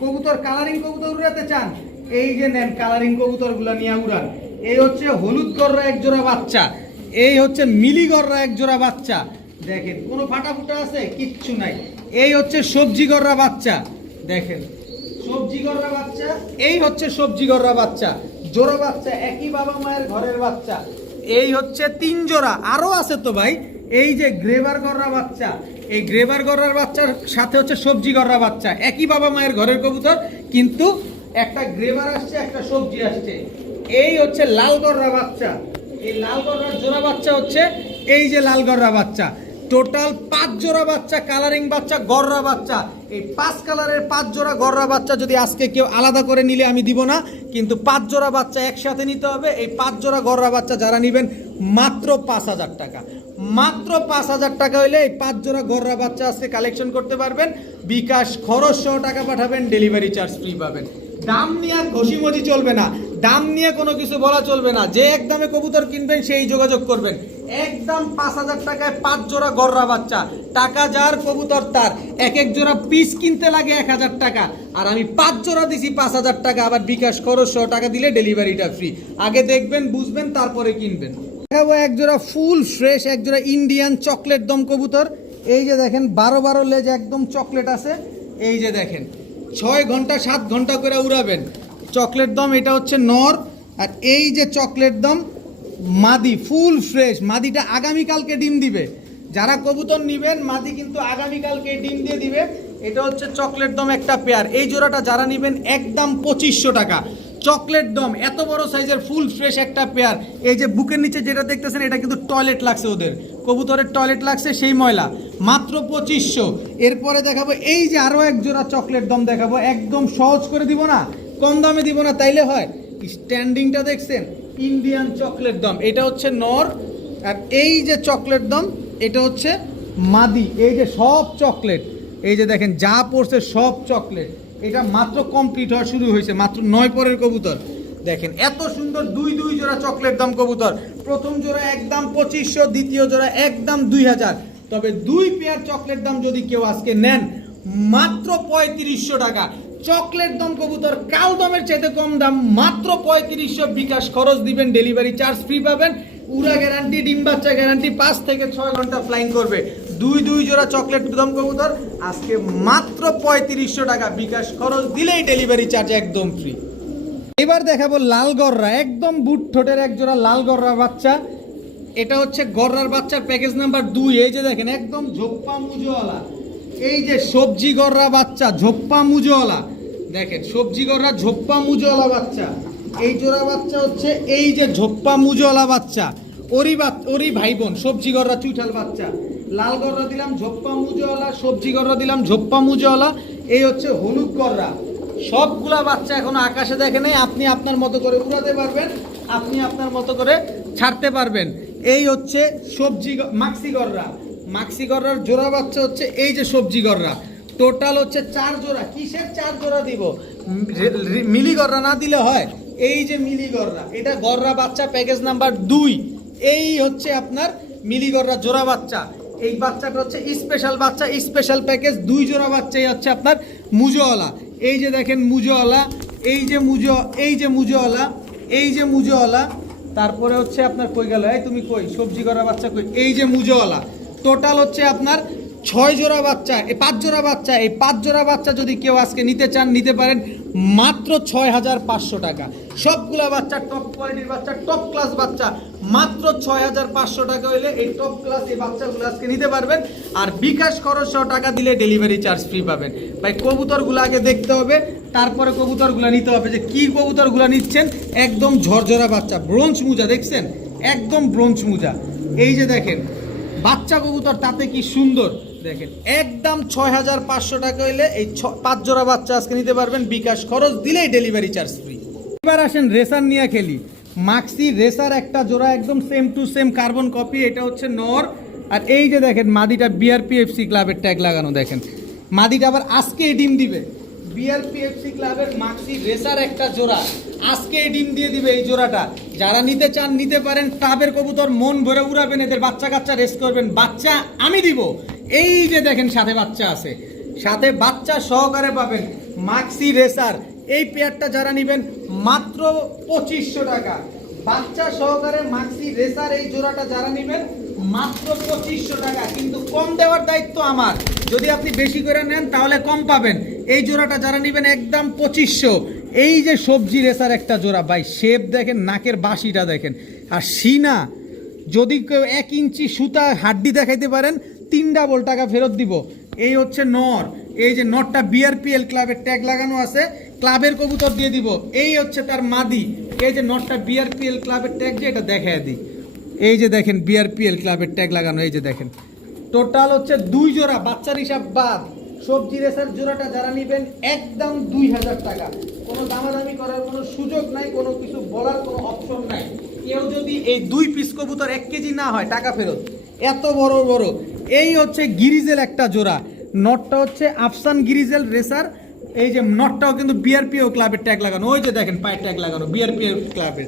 কবুতর, কালারিং কবুতর উড়াতে চান, এই যে নেন কালারিং কবুতরগুলো নিয়ে উড়ান। এই হচ্ছে হলুদ গররা এক জোড়া বাচ্চা, এই হচ্ছে মিলি গররা এক জোড়া বাচ্চা। দেখেন কোনো ফাটাফুটা আছে? কিচ্ছু নাই। এই হচ্ছে সবজি গররা বাচ্চা, দেখেন সবজি গররা বাচ্চা। এই হচ্ছে সবজি গররা বাচ্চা, জোড়া বাচ্চা, একই বাবা মায়ের ঘরের বাচ্চা। এই হচ্ছে 3 জোড়া, আরও আছে তো ভাই। এই যে গ্রেভার গররা বাচ্চা, এই গ্রেভার গররার বাচ্চার সাথে হচ্ছে সবজি গররা বাচ্চা, একই বাবা মায়ের ঘরের কবুতর, কিন্তু একটা গ্রেভার আসছে একটা সবজি আসছে। এই হচ্ছে লাল গররা বাচ্চা, এই লাল গররার জোড়া বাচ্চা হচ্ছে এই যে লাল গররা বাচ্চা। টোটাল 5 জোড়া বাচ্চা, কালারিং বাচ্চা, গররা বাচ্চা। এই 5 কালারের 5 জোড়া গররা বাচ্চা যদি আজকে কেউ আলাদা করে নিলে আমি দিব না, কিন্তু 5 জোড়া বাচ্চা একসাথে নিতে হবে। এই 5 জোড়া গররা বাচ্চা যারা নেবেন মাত্র 5000 টাকা, মাত্র 5000 টাকা হইলে এই 5 জোড়া গররা বাচ্চা আজকে কালেকশন করতে পারবেন। বিকাশ খরচ সহ টাকা পাঠাবেন, ডেলিভারি চার্জ ফ্রি পাবেন। দাম নিয়ে ঘষিমজি চলবে না, দাম নিয়ে কোনো কিছু বলা চলবে না। যে একদমে কবুতর কিনবেন সেই যোগাযোগ করবেন। একদম 5000 টাকায় 5 জোড়া গররা বাচ্চা, টাকা যার কবুতর তার। এক জোড়া পিস কিনতে লাগে 1000 টাকা, আর আমি 5 জোড়া দিছি 5000 টাকা। আবার বিকাশ খরচ সহ টাকা দিলে ডেলিভারিটা ফ্রি। আগে দেখবেন, বুঝবেন, তারপরে কিনবেন। দেখাবো এক জোড়া ফুল ফ্রেশ, এক জোড়া ইন্ডিয়ান চকলেট দম কবুতর। এই যে দেখেন 12 লেজ একদম চকলেট আছে। এই যে দেখেন 6 ঘন্টা 7 ঘন্টা করে উড়াবেন। চকলেট দম এটা হচ্ছে নর, আর এই যে চকলেট দম মাদি ফুল ফ্রেশ। মাদিটা আগামীকালকে ডিম দিবে। যারা কবুতর নেবেন মাদি কিন্তু আগামীকালকে ডিম দিয়ে দিবে। এটা হচ্ছে চকলেট দম একটা পেয়ার। এই জোড়াটা যারা নেবেন একদম 2500 টাকা। চকলেট দম এত বড় সাইজের ফুল ফ্রেশ একটা পেয়ার। এই যে বুকের নিচে যেটা দেখতেছেন এটা কিন্তু টয়লেট লাগছে, ওদের কবুতরের টয়লেট লাগছে সেই ময়লা, মাত্র 2500। এরপরে দেখাবো এই যে আরও এক জোড়া চকলেট দম দেখাবো, একদম সহজ করে দিব না, কম দামে দিব না, তাইলে হয়। স্ট্যান্ডিংটা দেখছেন, ইন্ডিয়ান চকলেট দম এটা হচ্ছে নর, আর এই যে চকলেট দম এটা হচ্ছে মাদি। এই যে সব চকলেট, এই যে দেখেন যা পড়ছে সব চকলেট। এটা মাত্র কমপ্লিট হওয়া শুরু হয়েছে, মাত্র 9 পরের কবুতর। দেখেন এত সুন্দর দুই জোড়া চকলেট দম কবুতর। প্রথম জোড়া একদম 2500, দ্বিতীয় জোড়া একদম 2000। তবে 2 পেয়ার চকলেট দাম যদি কেউ আজকে নেন মাত্র 3500 টাকা। চকলেট দম কবুতর কাল দমের চাইতে কম দাম, মাত্র 3500। বিকাশ খরচ দিবেন, ডেলিভারি চার্জ ফ্রি পাবেন, উড়া গ্যারান্টি, ডিম বাচ্চা গ্যারান্টি, 5 থেকে 6 ঘন্টা ফ্লাইং করবে। দুই জোড়া চকলেট দম কবুতর আজকে মাত্র 3500 টাকা। বিকাশ খরচ দিলেই ডেলিভারি চার্জ একদম ফ্রি। এবার দেখাবো লাল গররা, একদম বুট ঠোঁটের এক জোড়া লাল গররা বাচ্চা। এটা হচ্ছে গররার বাচ্চার প্যাকেজ নাম্বার 2। এই যে দেখেন একদম ঝোপ্পা মুজোওয়ালা, এই যে সবজি গররা বাচ্চা ঝোপ্পা মুজোওয়ালা। দেখেন সবজি গররা ঝোপ্পা মুজোওয়ালা বাচ্চা। এই জোড়া বাচ্চা হচ্ছে এই যে ঝোপ্পা মুজোওয়ালা বাচ্চা, ওরই ভাই বোন সবজি গররা চুইঠাল বাচ্চা। লাল গররা দিলাম ঝোপ্পা মুজোওয়ালা, সবজি গররা দিলাম ঝোপ্পা মুজোওয়ালা। এই হচ্ছে হলুদ গররা। সবগুলা বাচ্চা এখনো আকাশে দেখে নেই, আপনি আপনার মতো করে উড়াতে পারবেন, আপনি আপনার মতো করে ছাড়তে পারবেন। এই হচ্ছে সবজি মাক্সি গররা, মাক্সি গররার জোড়া বাচ্চা হচ্ছে এই যে সবজি গররা। টোটাল হচ্ছে 4 জোড়া। কিসের 4 জোড়া দিব? মিলি গররা না দিলে হয়। এই যে মিলি গররা, এটা গররা বাচ্চা প্যাকেজ নাম্বার 2। এই হচ্ছে আপনার মিলি গররা জোড়া বাচ্চা। এই বাচ্চাটা হচ্ছে স্পেশাল বাচ্চা, স্পেশাল প্যাকেজ। 2 জোড়া বাচ্চা এই হচ্ছে আপনার মুজোওয়ালা। এই যে দেখেন মুজোওয়ালা, এই যে মুজোওয়ালা, এই যে মুজোওয়ালা। তারপরে হচ্ছে আপনার কই গেল, এই তুমি কই সবজি করা বাচ্চা কই? এই যে মুজোওয়ালা। টোটাল হচ্ছে আপনার 6 জোড়া বাচ্চা, এই 5 জোড়া বাচ্চা। এই 5 জোড়া বাচ্চা যদি কেউ আজকে নিতে চান নিতে পারেন মাত্র 6500 টাকা। সবগুলা বাচ্চা টপ কোয়ালিটির বাচ্চা, টপ ক্লাস বাচ্চা। মাত্র 6500 টাকা হইলে এই টপ ক্লাস এই বাচ্চাগুলো আজকে নিতে পারবেন। আর বিকাশ খরচ 100 টাকা দিলে ডেলিভারি চার্জ ফ্রি পাবেন। ভাই কবুতরগুলো আগে দেখতে হবে, তারপরে কবুতরগুলো নিতে হবে যে কি কবুতরগুলো নিচ্ছেন। একদম ঝরঝরা বাচ্চা, ব্রোঞ্জ মুজা দেখছেন, একদম ব্রোঞ্জ মুজা। এই যে দেখেন বাচ্চা কবুতর, তাতে কি সুন্দর দেখেন। একদম 6500 টাকা হইলে এই 5 জোড়া বাচ্চা আজকে নিতে পারবেন, বিকাশ খরচ দিলেই ডেলিভারি চার্জ ফ্রি। এবার আসেন রেসার নিয়ে খেলি। মাক্সি রেসার একটা জোড়া, একদম same to same carbon copy. এটা হচ্ছে নর, আর এই যে দেখেন মাদিটা বিআরপিএফসি ক্লাবের ট্যাগ লাগানো। দেখেন মাদিটা আবার আজকে ডিম দিবে। বিআরপিএফসি ক্লাবের মাক্সি রেসার একটা জোড়া আজকে ডিম দিয়ে দিবে। এই জোড়াটা যারা নিতে চান নিতে পারেন। ক্লাবের কবুতর মন ভরে উড়াবেন, এদের বাচ্চা কাচ্চা রেস করবেন, বাচ্চা আমি দিব। এই যে দেখেন সাথে বাচ্চা আছে, সাথে বাচ্চা সহকারে পাবেন মাক্সি রেসার। এই পেয়ারটা যারা নেবেন মাত্র 2500 টাকা। বাচ্চা সহকারে মাক্সি রেসার এই জোড়াটা যারা নেবেন মাত্র 2500 টাকা। কিন্তু কম দেওয়ার দায়িত্ব আমার, যদি আপনি বেশি করে নেন তাহলে কম পাবেন। এই জোড়াটা যারা নেবেন একদম 2500। এই যে সবজি রেসার একটা জোড়া, ভাই শেপ দেখেন, নাকের বাসিটা দেখেন, আর সিনা যদি কেউ 1 ইঞ্চি সুতা হাড্ডি দেখাইতে পারেন 3 ডাবল টাকা ফেরত দিব। এই হচ্ছে নর, এই যে নরটা বিআরপিএল ক্লাবের ট্যাগ লাগানো আছে, ক্লাবের কবুতর দিয়ে দিব। এই হচ্ছে তার মাদি, এই যে নরটা বিআরপিএল ক্লাবের ট্যাগ, যে এটা দেখায় দিই। এই যে দেখেন বিআরপিএল ক্লাবের ট্যাগ লাগানো। এই যে দেখেন টোটাল হচ্ছে 2 জোড়া, বাচ্চার হিসাব বাদ। সবজি রেসার জোড়াটা যারা নেবেন একদম 2000 টাকা। কোনো দামাদামি করার কোনো সুযোগ নাই, কোনো কিছু বলার কোনো অপশন নাই। কেউ যদি এই 2 পিস কবুতর 1 কেজি না হয় টাকা ফেরত। এত বড় বড়। এই হচ্ছে গিরিজেল একটা জোড়া, নটটা হচ্ছে আফসান গিরিজেল রেসার। এই যে নটটাও কিন্তু বিআরপিও ক্লাবের ট্যাগ লাগানো। ওই যে দেখেন পায়ের ট্যাগ লাগানো বিআরপিও ক্লাবের।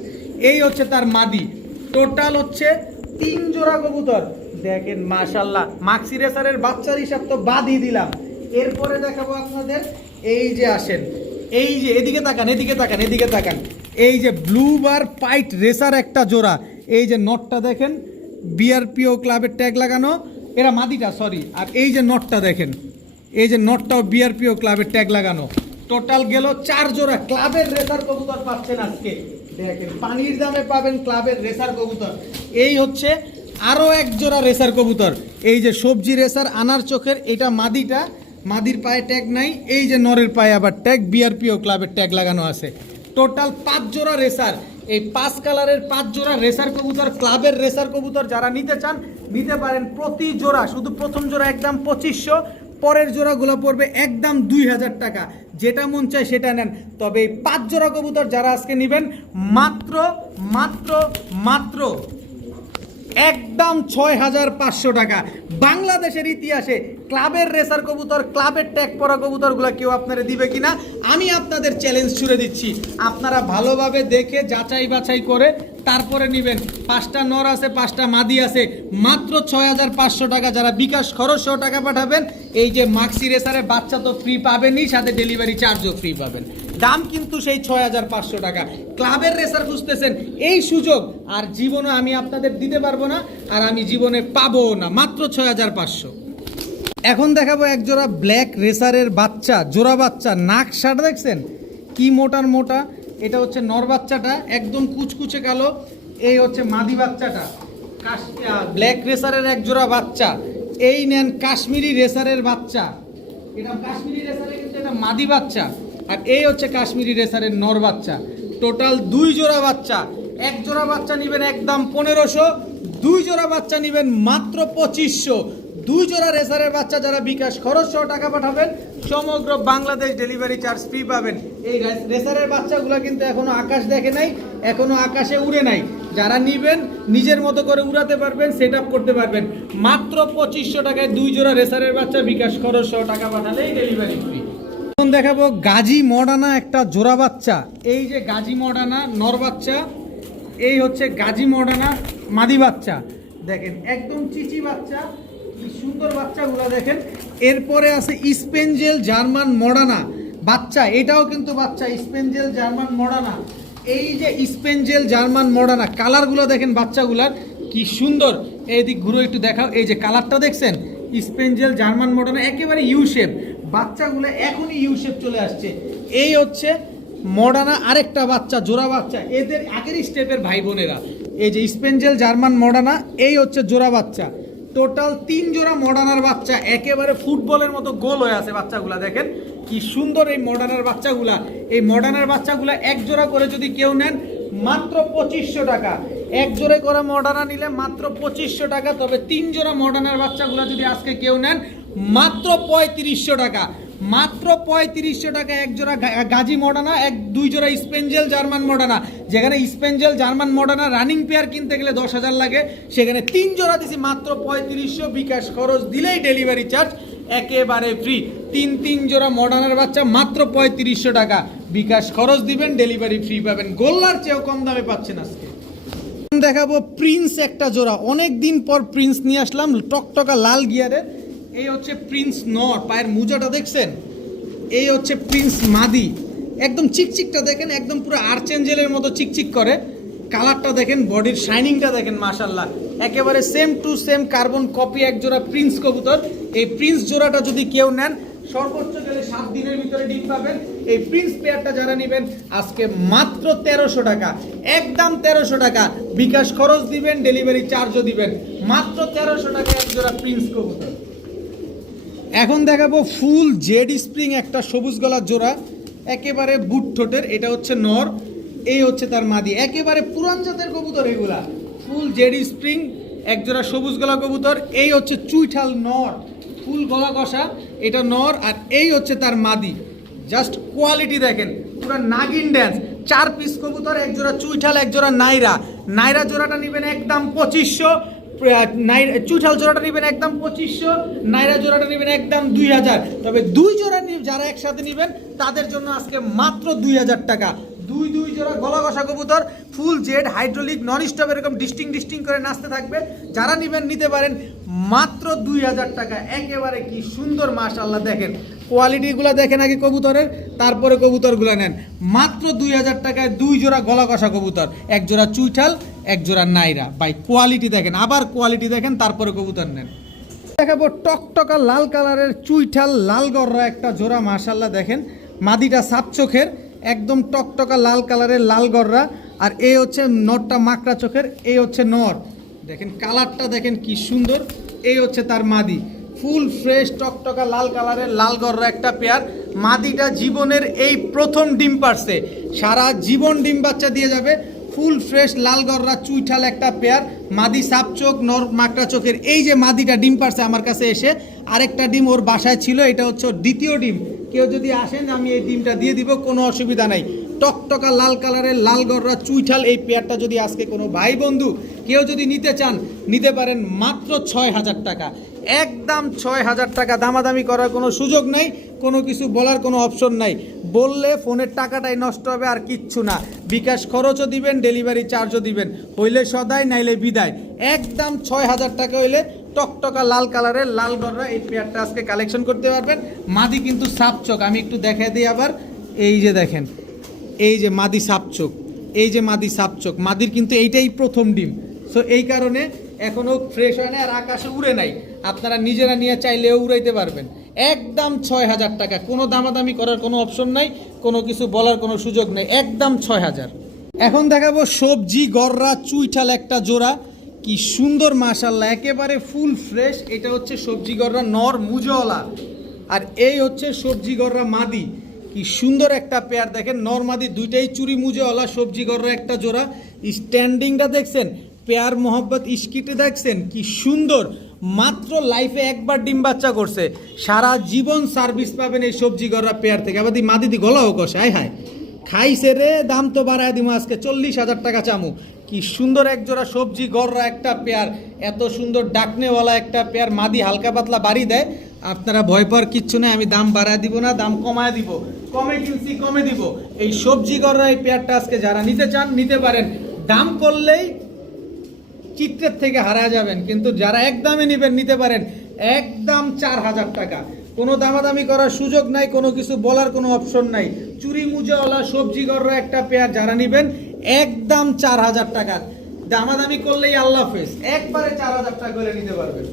এই হচ্ছে তার মাদি। টোটাল হচ্ছে 3 জোড়া কবুতর। দেখেন মাশাল্লাহ, মাক্সি রেসারের বাচ্চার হিসাব তো বাদই দিলাম। এরপরে দেখাবো আপনাদের, এই যে আসেন, এই যে এদিকে তাকান, এদিকে তাকান, এদিকে তাকান। এই যে ব্লুবার পাইট রেসার একটা জোড়া। এই যে নটটা দেখেন বিআরপিও ক্লাবের ট্যাগ লাগানো, এরা মাদিটা সরি। আর এই যে নটটা দেখেন, এই যে নটটাও বিআরপিও ক্লাবের ট্যাগ লাগানো। টোটাল গেল 4 জোড়া ক্লাবের রেসার কবুতর পাচ্ছেন আজকে। দেখেন পানির দামে পাবেন ক্লাবের রেসার কবুতর। এই হচ্ছে আরও এক জোড়া রেসার কবুতর, এই যে সবজি রেসার আনার চোখের, এটা মাদিটা, মাদির পায়ে ট্যাগ নাই, এই যে নরের পায়ে আবার ট্যাগ, বিআরপিও ক্লাবের ট্যাগ লাগানো আছে। টোটাল 5 জোড়া রেসার, এই 5 কালারের 5 জোড়া রেসার কবুতর, ক্লাবের রেসার কবুতর যারা নিতে চান নিতে পারেন। প্রতি জোড়া, শুধু প্রথম জোড়া একদম 2500, পরের জোড়াগুলো পড়বে একদম 2000 টাকা। যেটা মন চায় সেটা নেন। তবে এই 5 জোড়া কবুতর যারা আজকে নেবেন মাত্র মাত্র মাত্র একদম 6500 টাকা। বাংলাদেশের ইতিহাসে ক্লাবের রেসার কবুতর, ক্লাবের ট্যাগ পরা কবুতরগুলো কেউ আপনারা দিবে কিনা আমি আপনাদের চ্যালেঞ্জ ছুড়ে দিচ্ছি। আপনারা ভালোভাবে দেখে যাচাই বাছাই করে তারপরে নেবেন। 5টা নর আছে, 5টা মাদি আছে, মাত্র 6500 টাকা। যারা বিকাশ খরচ সহ টাকা পাঠাবেন, এই যে মাক্সি রেসারে বাচ্চা তো ফ্রি পাবেনই, সাথে ডেলিভারি চার্জও ফ্রি পাবেন। দাম কিন্তু সেই 6500 টাকা। ক্লাবের রেসার খুঁজতেছেন, এই সুযোগ আর জীবনে আমি আপনাদের দিতে পারবো না, আর আমি জীবনে পাবো না। মাত্র 6500। এখন দেখাবো এক জোড়া ব্ল্যাক রেসারের বাচ্চা, জোড়া বাচ্চা। নাক শাট দেখছেন কি মোটার মোটা। এটা হচ্ছে নর বাচ্চাটা, একদম কুচকুচে কালো। এই হচ্ছে মাদি বাচ্চাটা, ব্ল্যাক রেসারের এক জোড়া বাচ্চা। এই নেন কাশ্মীরি রেসারের বাচ্চা, এটা কাশ্মীরি রেসারের কিন্তু এটা মাদি বাচ্চা। আর এই হচ্ছে কাশ্মীরি রেসারের নর বাচ্চা। টোটাল 2 জোড়া বাচ্চা। এক জোড়া বাচ্চা নেবেন একদম 1500, 2 জোড়া বাচ্চা নেবেন মাত্র 2500। 2 জোড়া রেসারের বাচ্চা যারা বিকাশ খরচ সহ টাকা পাঠাবেন, সমগ্র বাংলাদেশ ডেলিভারি চার্জ ফ্রি পাবেন। এই রেসারের বাচ্চাগুলো কিন্তু এখনো আকাশ দেখে নাই, এখনো আকাশে উড়ে নাই। যারা নেবেন নিজের মতো করে উড়াতে পারবেন, সেট আপ করতে পারবেন। মাত্র 2500 টাকায় 2 জোড়া রেসারের বাচ্চা বিকাশ খরচ সহ টাকা পাঠালেই ডেলিভারি ফ্রি। এখন দেখাবো গাজী মডানা একটা জোড়া বাচ্চা। এই যে গাজী মডানা নর বাচ্চা, এই হচ্ছে গাজী মডানা মাদি বাচ্চা। দেখেন একদম চিচি বাচ্চা, কি সুন্দর বাচ্চাগুলো দেখেন। এরপরে আছে স্পেনজেল জার্মান মডানা বাচ্চা, এটাও কিন্তু বাচ্চা স্পেনজেল জার্মান মডানা। এই যে স্পেনজেল জার্মান মডানা, কালারগুলো দেখেন বাচ্চাগুলার কি সুন্দর। এইদিক ঘুরে একটু দেখাও, এই যে কালারটা দেখছেন, স্পেনজেল জার্মান মডানা একেবারে ইউ শেপ। বাচ্চাগুলো এখনই ইউ শেপ চলে আসছে। এই হচ্ছে মডানা আরেকটা বাচ্চা, জোড়া বাচ্চা, এদের আগের স্টেপের ভাই বোনেরা। এই যে স্পেনজেল জার্মান মডানা, এই হচ্ছে জোড়া বাচ্চা। টোটাল 3 জোড়া মডানার বাচ্চা, একেবারে ফুটবলের মতো গোল হয়ে আছে বাচ্চাগুলা। দেখেন কি সুন্দর এই মডানার বাচ্চাগুলা। এই মডানার বাচ্চাগুলা এক জোড়া করে যদি কেউ নেন মাত্র 2500 টাকা। এক জোড়ে করে মডানা নিলে মাত্র 2500 টাকা। তবে 3 জোড়া মডানার বাচ্চাগুলা যদি আজকে কেউ নেন মাত্র 3500 টাকা। মাত্র 3500 টাকা এক জোড়া গাজী মডানা, 2 জোড়া স্পেনজেল জার্মান মডানা। যেখানে স্পেনজেল জার্মান মডানা রানিং পেয়ার কিনতে গেলে 10,000 লাগে, সেখানে 3 জোড়া দিছি মাত্র 3500। বিকাশ খরচ দিলেই ডেলিভারি চার্জ একেবারে ফ্রি। 3 জোড়া মডানার বাচ্চা মাত্র 3500 টাকা। বিকাশ খরচ দিবেন, ডেলিভারি ফ্রি পাবেন। গোল্লার চেয়েও কম দামে পাচ্ছেন আজকে। দেখাবো প্রিন্স একটা জোড়া, অনেক দিন পর প্রিন্স নিয়ে আসলাম, টকটকা লাল গিয়ারের। এই হচ্ছে প্রিন্স নর, পায়ের মোজাটা দেখছেন। এই হচ্ছে প্রিন্স মাদি, একদম চিকচিকটা দেখেন, একদম পুরো আর্চেঞ্জেলের মতো চিকচিক করে। কালারটা দেখেন, বডির শাইনিংটা দেখেন, মাশাল্লাহ একেবারে same to same carbon copy এক জোড়া প্রিন্স কবুতর। এই প্রিন্স জোড়াটা যদি কেউ নেন সর্বোচ্চ গেলে 7 দিনের ভিতরে ডিম পাবেন। এই প্রিন্স পেয়ারটা যারা নেবেন আজকে মাত্র 1300 টাকা, একদম 1300 টাকা। বিকাশ খরচ দিবেন, ডেলিভারি চার্জও দিবেন। মাত্র 1300 টাকা এক জোড়া প্রিন্স কবুতর। এখন দেখাবো ফুল জেড স্প্রিং একটা সবুজ গলার জোড়া, একেবারে বুট ঠোঁটের। এটা হচ্ছে নর, এই হচ্ছে তার মাদি। একেবারে পুরান জাতের কবুতর এগুলা। ফুল জেড স্প্রিং এক জোড়া সবুজ গলা কবুতর। এই হচ্ছে চুইঠাল নর, ফুল গলা কষা, এটা নর। আর এই হচ্ছে তার মাদি। জাস্ট কোয়ালিটি দেখেন, পুরো নাগিন ড্যান্স। 4 পিস কবুতর, এক জোড়া চুইঠাল, এক জোড়া নাইরা। নাইরা জোড়াটা নেবেন একদম 2500, চুইঠাল জোড়াটা নেবেন একদম 2500, নাইরা জোড়াটা নেবেন একদম 2000। তবে 2 জোড়া যারা একসাথে নেবেন তাদের জন্য আজকে মাত্র 2000 টাকা। 2 জোড়া গলা কষা কবুতর, full jade, hydraulic, non stop, এরকম ডিস্টিং করে নাচতে থাকবে। যারা নেবেন নিতে পারেন মাত্র 2000 টাকা। একেবারে কি সুন্দর, মাশাআল্লাহ দেখেন কোয়ালিটিগুলো দেখেন আগে কবুতরের, তারপরে কবুতরগুলো নেন। মাত্র 2000 টাকায় 2 জোড়া গলা কষা কবুতর, এক জোড়া চুইঠাল, এক জোড়া নাইরা। ভাই কোয়ালিটি দেখেন, আবার কোয়ালিটি দেখেন, তারপরে কবুতর নেন। দেখাবো টকটকা লাল কালারের চুইঠাল লাল গররা একটা জোড়া, মাশাআল্লাহ দেখেন মাদিটা সাপ চোখের, একদম টকটকা লাল কালারের লাল গররা। আর এই হচ্ছে নরটা মাকড়া চোখের, এই হচ্ছে নর। দেখেন কালারটা দেখেন কি সুন্দর। এই হচ্ছে তার মাদি, ফুল ফ্রেশ টকটকা লাল কালারের লাল গররা একটা পেয়ার। মাদিটা জীবনের এই প্রথম ডিম পারছে, সারা জীবন ডিম বাচ্চা দিয়ে যাবে। ফুল ফ্রেশ লাল গররা চুইঠাল একটা পেয়ার, মাদি সাপ চোখ নর মাকড়া চোখের। এই যে মাদিটা ডিম পারছে আমার কাছে এসে, আরেকটা ডিম ওর বাসায় ছিল, এটা হচ্ছে ওর দ্বিতীয় ডিম। কেউ যদি আসেন আমি এই ডিমটা দিয়ে দিব, কোনো অসুবিধা নাই। টকটকা লাল কালারের লাল গররা চুইঠাল এই পেয়ারটা যদি আজকে কোনো ভাই বন্ধু কেউ যদি নিতে চান, নিতে পারেন মাত্র 6,000 টাকা, একদম 6,000 টাকা। দামাদামি করার কোনো সুযোগ নাই, কোনো কিছু বলার কোনো অপশন নাই। বললে ফোনের টাকাটাই নষ্ট হবে, আর কিচ্ছু না। বিকাশ খরচও দিবেন, ডেলিভারি চার্জও দিবেন, হইলে সদাই নাইলে বিদায়। একদম 6,000 টাকা হইলে টকটকা লাল কালারের লাল গররা এই পেয়ারটা আজকে কালেকশন করতে পারবেন। মাদি কিন্তু সাপ চোখ, আমি একটু দেখাই দিই আবার। এই যে দেখেন, এই যে মাদি সাপ চোখ, এই যে মাদি সাপ চোখ। মাদির কিন্তু এইটাই প্রথম ডিম, সো এই কারণে এখনও ফ্রেশ হয় না, আর আকাশে উড়ে নাই। আপনারা নিজেরা নিয়ে চাইলেও উড়াইতে পারবেন। একদম 6,000 টাকা, কোনো দামাদামি করার কোনো অপশন নাই, কোনো কিছু বলার কোনো সুযোগ নেই, একদম 6,000। এখন দেখাবো সবজি গররা চুইঠাল একটা জোড়া, কি সুন্দর মাশাল্লাহ, একেবারে ফুল ফ্রেশ। এটা হচ্ছে সবজি গররা নর মুজওয়ালা, আর এই হচ্ছে সবজি গররা মাদি। কি সুন্দর একটা পেয়ার দেখেন, নর মাদি দুইটাই চুরি মুজওয়ালা, সবজি গররা একটা জোড়া। স্ট্যান্ডিংটা দেখছেন, পেয়ার মোহাব্বত ইস্কিটে দেখছেন কি সুন্দর। মাত্র লাইফে একবার ডিম বাচ্চা করছে, সারা জীবন সার্ভিস পাবেন এই সবজি গররা পেয়ার থেকে। আবার মাদিদি গলাও কষে, আয় হায় খাইছে রে, দাম তো বাড়ায় দিব আজকে, 40,000 টাকা চামু। কি সুন্দর এক জোড়া সবজি গররা একটা পেয়ার, এত সুন্দর ডাকনেওয়ালা একটা পেয়ার। মাদি হালকা পাতলা বাড়ি দেয়, আপনারা ভয় পাওয়ার কিচ্ছু নেই, আমি দাম বাড়ায় দিব না, দাম কমায় দিব। কমে কিনছি কমে দিব। এই সবজি গররা এই পেয়ারটা আজকে যারা নিতে চান নিতে পারেন। দাম করলেই চিত্রের থেকে হারা যাবেন, কিন্তু যারা একদমে নেবেন নিতে পারেন একদম 4,000 টাকা। কোনো দামাদামি করার সুযোগ নাই, কোনো কিছু বলার কোনো অপশন নাই। চুরি মুজাওয়ালা সবজি গররা একটা পেয়ার যারা নেবেন একদম 4,000 টাকা। দামাদামি করলেই আল্লাহ হাফেজ, একবারে 4,000 টাকা করে নিতে পারবেন।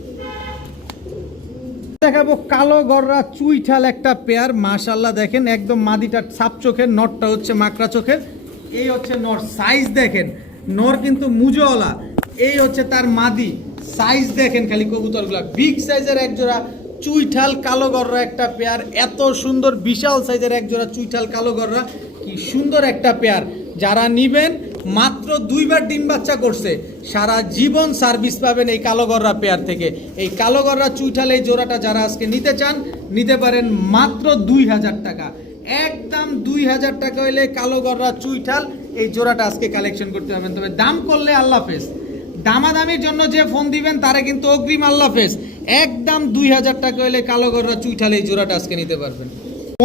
দেখাবো কালো গররা চুইঠাল একটা পেয়ার, মাশাল্লাহ দেখেন একদম মাদিটা সাপ চোখের, নরটা হচ্ছে মাকড়া চোখের। এই হচ্ছে নর, সাইজ দেখেন, নর কিন্তু মুজওয়ালা। এই হচ্ছে তার মাদি, সাইজ দেখেন খালি কবুতরগুলা, বিগ সাইজের এক জোড়া চুইঠাল কালো গররা একটা পেয়ার। এত সুন্দর বিশাল সাইজের এক জোড়া চুইঠাল কালো গররা, কি সুন্দর একটা পেয়ার। যারা নিবেন মাত্র 2বার ডিম বাচ্চা করছে, সারা জীবন সার্ভিস পাবেন এই কালো গররা পেয়ার থেকে। এই কালো গররা চুইঠাল এই জোড়াটা যারা আজকে নিতে চান নিতে পারেন মাত্র 2,000 টাকা, একদম 2,000 টাকা হইলে কালো গররা চুইঠাল এই জোড়াটা আজকে কালেকশন করতে পারবেন। তবে দাম করলে আল্লাহ হাফেজ, দামাদামির জন্য যে ফোন দিবেন তারা কিন্তু অগ্রিম আল্লাহ হাফেজ। একদম 2,000 টাকা হইলে কালো গররা চুইঠাল এই জোড়াটা আজকে নিতে পারবেন।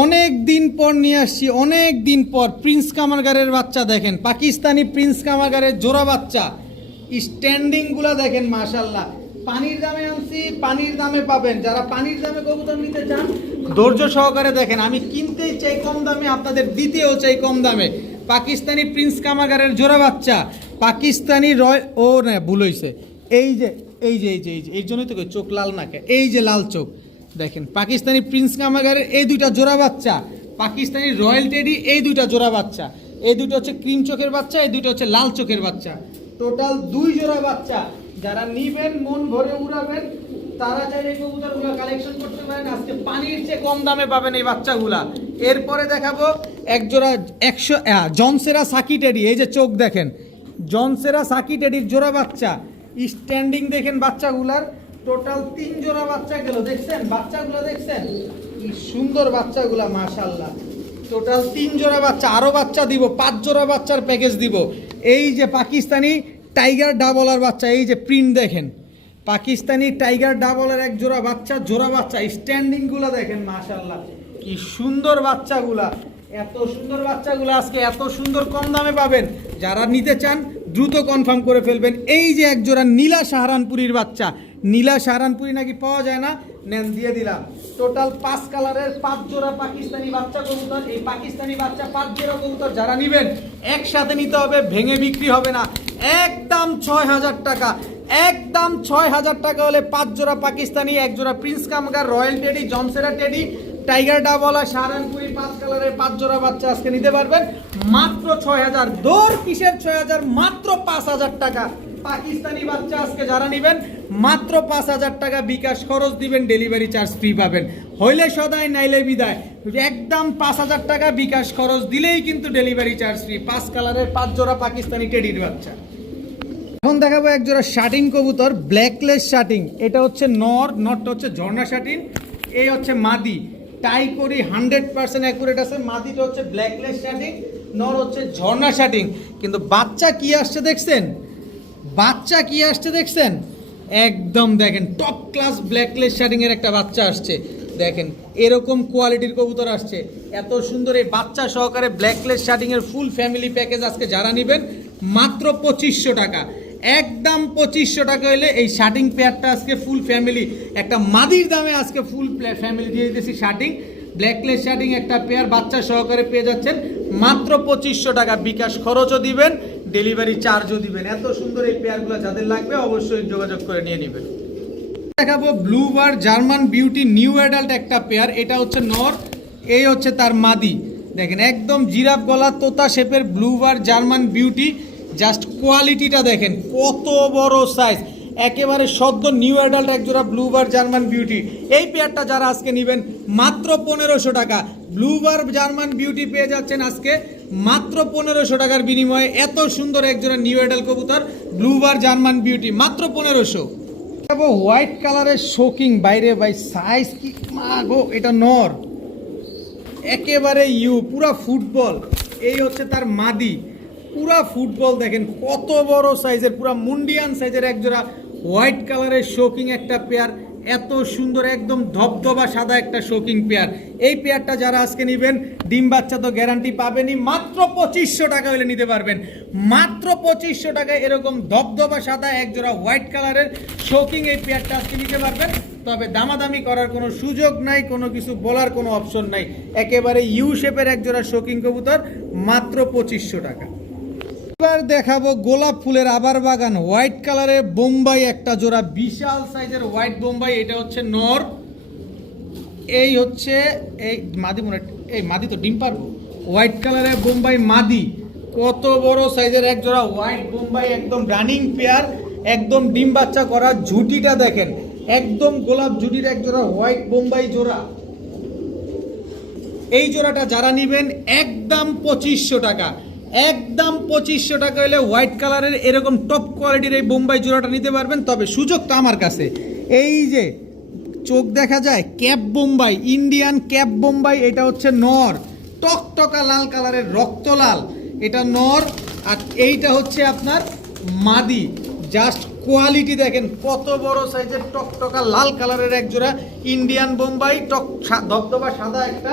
অনেক দিন পর নিয়ে আসছি, অনেক দিন পর প্রিন্স কামারগারের বাচ্চা দেখেন, পাকিস্তানি প্রিন্স কামারগারের জোড়া বাচ্চা। স্ট্যান্ডিংগুলো দেখেন মাশাল্লাহ। পানির দামে আনছি, পানির দামে পাবেন। যারা পানির দামে কবুতর নিতে চান ধৈর্য সহকারে দেখেন, আমি কিনতেই চাই কম দামে, আপনাদের দিতেও চাই কম দামে। পাকিস্তানি প্রিন্স কামারগারের জোড়া বাচ্চা, পাকিস্তানি রয়, ও না ভুল হয়েছে, এই যে এই যে এই যে এই যে এই জন্যই তো চোখ লাল নাকে, এই যে লাল চোখ দেখেন। পাকিস্তানি প্রিন্স কামারগারের এই দুইটা জোড়া বাচ্চা, পাকিস্তানি রয়্যাল টেডি এই দুইটা জোড়া বাচ্চা। এই দুটো হচ্ছে ক্রিম চোখের বাচ্চা, এই দুটো হচ্ছে লাল চোখের বাচ্চা। টোটাল 2 জোড়া বাচ্চা। যারা নিবেন মন ভরে উড়াবেন তারা চাইলে কবুতরগুলো কালেকশন করতে পারেন। আজকে পানির চেয়ে কম দামে পাবেন এই বাচ্চাগুলা। এরপরে দেখাবো এক জোড়া 100 জনসেরা সাকি টেডি, এই যে চোখ দেখেন, জনসেরা সাকি টেডির জোড়া বাচ্চা। স্ট্যান্ডিং দেখেন বাচ্চাগুলার, টোটাল 3 জোড়া বাচ্চা গেল, দেখছেন বাচ্চাগুলো দেখছেন কি সুন্দর বাচ্চাগুলা মাশাআল্লাহ। টোটাল 3 জোড়া বাচ্চা, আরও বাচ্চা দিব, 5 জোড়া বাচ্চার প্যাকেজ দিব। এই যে পাকিস্তানি টাইগার ডাবলার বাচ্চা, এই যে প্রিন্ট দেখেন, পাকিস্তানি টাইগার ডাবলার এক জোড়া বাচ্চা, জোড়া বাচ্চা। স্ট্যান্ডিংগুলো দেখেন মাশাআল্লাহ, কি সুন্দর বাচ্চাগুলা। এত সুন্দর বাচ্চাগুলো আজকে এত সুন্দর কম দামে পাবেন। যারা নিতে চান দ্রুত কনফার্ম করে ফেলবেন। এই যে এক জোড়া নীলা সাহারানপুরীর বাচ্চা, নীলা সাহারানপুরি নাকি পাওয়া যায় না, নেন দিয়ে দিলাম। টোটাল 5 কালারের 5 জোড়া পাকিস্তানি বাচ্চা কবুতর। এই পাকিস্তানি বাচ্চা 5 জোড়া কবুতর যারা নেবেন একসাথে নিতে হবে, ভেঙে বিক্রি হবে না। একদম 6,000 টাকা, একদম 6,000 টাকা হলে 5 জোড়া পাকিস্তানি, 1 জোড়া প্রিন্স কামারগার, রয়্যাল টেডি, জনসেরা টেডি, টাইগার ডাবলা সারানপুরি 5 কালারের 5 জোড়া বাচ্চা আজকে নিতে পারবেন মাত্র 6000। দৌড় কিসের 6000, মাত্র 5000 টাকা। পাকিস্তানি বাচ্চা আজকে যারা নেবেন মাত্র 5000 টাকা বিকাশ খরচ দিবেন, ডেলিভারি চার্জ ফ্রি পাবেন। হইলে সদাই নাইলে বিদায়, একদম 5000 টাকা বিকাশ খরচ দিলেই কিন্তু ডেলিভারি চার্জ ফ্রি। 5 কালারের 5 জোড়া পাকিস্তানি টেডির বাচ্চা। এখন দেখাবো এক জোড়া শাটিং কবুতর, ব্ল্যাকলেস শাটিং। এটা হচ্ছে নরটা হচ্ছে ঝর্ণা শাটিং, এই হচ্ছে মাদি। টাই করি 100% অ্যাকুরেট আছে। মাদিটা হচ্ছে ব্ল্যাকলেস শাটিং, নর হচ্ছে ঝর্ণা শাটিং। কিন্তু বাচ্চা কি আসছে দেখছেন, বাচ্চা কি আসছে দেখছেন, একদম দেখেন টপ ক্লাস ব্ল্যাকলেস শাটিং এর একটা বাচ্চা আসছে। দেখেন এরকম কোয়ালিটির কবুতর আসছে, এত সুন্দর এই বাচ্চা সহকারে ব্ল্যাকলেস শাটিং এর ফুল ফ্যামিলি প্যাকেজ আজকে যারা নেবেন মাত্র 2500 টাকা, একদম 2500 টাকা হলে এই শাটিং পেয়ারটা আজকে ফুল ফ্যামিলি একটা মাদির দামে আজকে ফুল ফ্যামিলি দিয়ে দিতেছি। শাটিং ব্ল্যাকলেস শাটিং একটা পেয়ার বাচ্চা সহকারে পেয়ে যাচ্ছেন মাত্র 2500 টাকা। বিকাশ খরচও দিবেন, ডেলিভারি চার্জও দিবেন। এত সুন্দর এই পেয়ারগুলো যাদের লাগবে অবশ্যই যোগাযোগ করে নিয়ে নেবেন। দেখাবো ব্লুবার জার্মান বিউটি নিউ অ্যাডাল্ট একটা পেয়ার। এটা হচ্ছে নর, এই হচ্ছে তার মাদি। দেখেন একদম জিরাফ গলা তোতা শেপের ব্লুবার জার্মান বিউটি। জাস্ট কোয়ালিটিটা দেখেন কত বড় সাইজ, একেবারে সদ্য নিউ অ্যাডাল্ট একজোড়া ব্লুবার জার্মান বিউটি। এই পেয়ারটা যারা আজকে নেবেন মাত্র 1500 টাকা। ব্লুবার জার্মান বিউটি পেয়ে যাচ্ছেন আজকে মাত্র 1500 টাকার বিনিময়ে। এত সুন্দর একজোড়া নিউ অ্যাডাল্ট কবুতর ব্লুবার জার্মান বিউটি মাত্র 1500। হোয়াইট কালারের শোকিং, বাইরে ভাই সাইজ কি মাগো, এটা নর একেবারে পুরা ফুটবল। এই হচ্ছে তার মাদি, পুরা ফুটবল। দেখেন কত বড় সাইজের, পুরা মুন্ডিয়ান সাইজের একজোড়া হোয়াইট কালারের শোকিং একটা পেয়ার। এত সুন্দর একদম ধবধবা সাদা একটা শোকিং পেয়ার। এই পেয়ারটা যারা আজকে নেবেন ডিম বাচ্চা তো গ্যারান্টি পাবেনই, মাত্র 2500 টাকা হলে নিতে পারবেন। মাত্র 2500 টাকায় এরকম ধবধবা সাদা একজোড়া হোয়াইট কালারের শোকিং এই পেয়ারটা আজকে নিতে পারবেন। তবে দামাদামি করার কোনো সুযোগ নাই, কোনো কিছু বলার কোনো অপশন নাই। একেবারে ইউ শেপের একজোড়া শোকিং কবুতর মাত্র 2500 টাকা। এবার দেখাবো গোলাপ ফুলের আবার বাগান, হোয়াইট কালারের বোম্বাই একটা জোড়া, বিশাল সাইজের হোয়াইট বোম্বাই। এটা হচ্ছে নর, এই হচ্ছে এই মাদি। এই মাদি তো ডিম পারবো। হোয়াইট কালারের বোম্বাই মাদি, কত বড় সাইজের এক জোড়া হোয়াইট বোম্বাই, একদম রানিং পেয়ার, একদম ডিম বাচ্চা করা। ঝুটিটা দেখেন একদম গোলাপ ঝুটির এক জোড়া হোয়াইট বোম্বাই জোড়া। এই জোড়াটা যারা নেবেন একদম 2500 টাকা, একদম 2500 টাকা হলে হোয়াইট কালারের এরকম টপ কোয়ালিটির এই বোম্বাই জোড়াটা নিতে পারবেন। তবে সুযোগ তো আমার কাছে, এই যে চোখ দেখা যায় cap Bombay, Indian cap Bombay. এটা হচ্ছে নর, টকটকা লাল কালারের, রক্ত লাল, এটা নর। আর এইটা হচ্ছে আপনার মাদি। জাস্ট কোয়ালিটি দেখেন কত বড় সাইজের টকটকা লাল কালারের এক জোড়া ইন্ডিয়ান বোম্বাই, ধবধবা সাদা একটা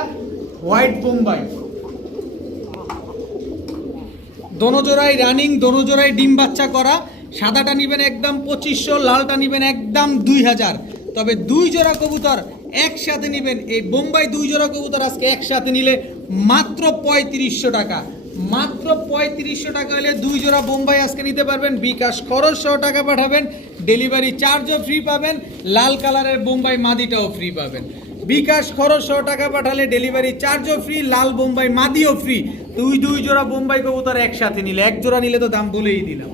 হোয়াইট বোম্বাই। দোনো জোড়াই রানিং, দোনো জোড়াই ডিম বাচ্চা করা। সাদাটা নেবেন একদম 2500, লালটা নেবেন একদম 2000। তবে 2 জোড়া কবুতর একসাথে নেবেন, এই বোম্বাই 2 জোড়া কবুতর আজকে একসাথে নিলে মাত্র 3500 টাকা। মাত্র 3500 টাকা হলে 2 জোড়া বোম্বাই আজকে নিতে পারবেন। বিকাশ খরচ সহ টাকা পাঠাবেন, ডেলিভারি চার্জও ফ্রি পাবেন, লাল কালারের বোম্বাই মাদিটাও ফ্রি পাবেন। বিকাশ খরচ সহ টাকা পাঠালে ডেলিভারি চার্জও ফ্রি, লাল বোম্বাই মাদিও ফ্রি। 2 জোড়া বোম্বাই কবুতর একসাথে নিলে, 1 জোড়া নিলে তো দাম বলেই দিলাম।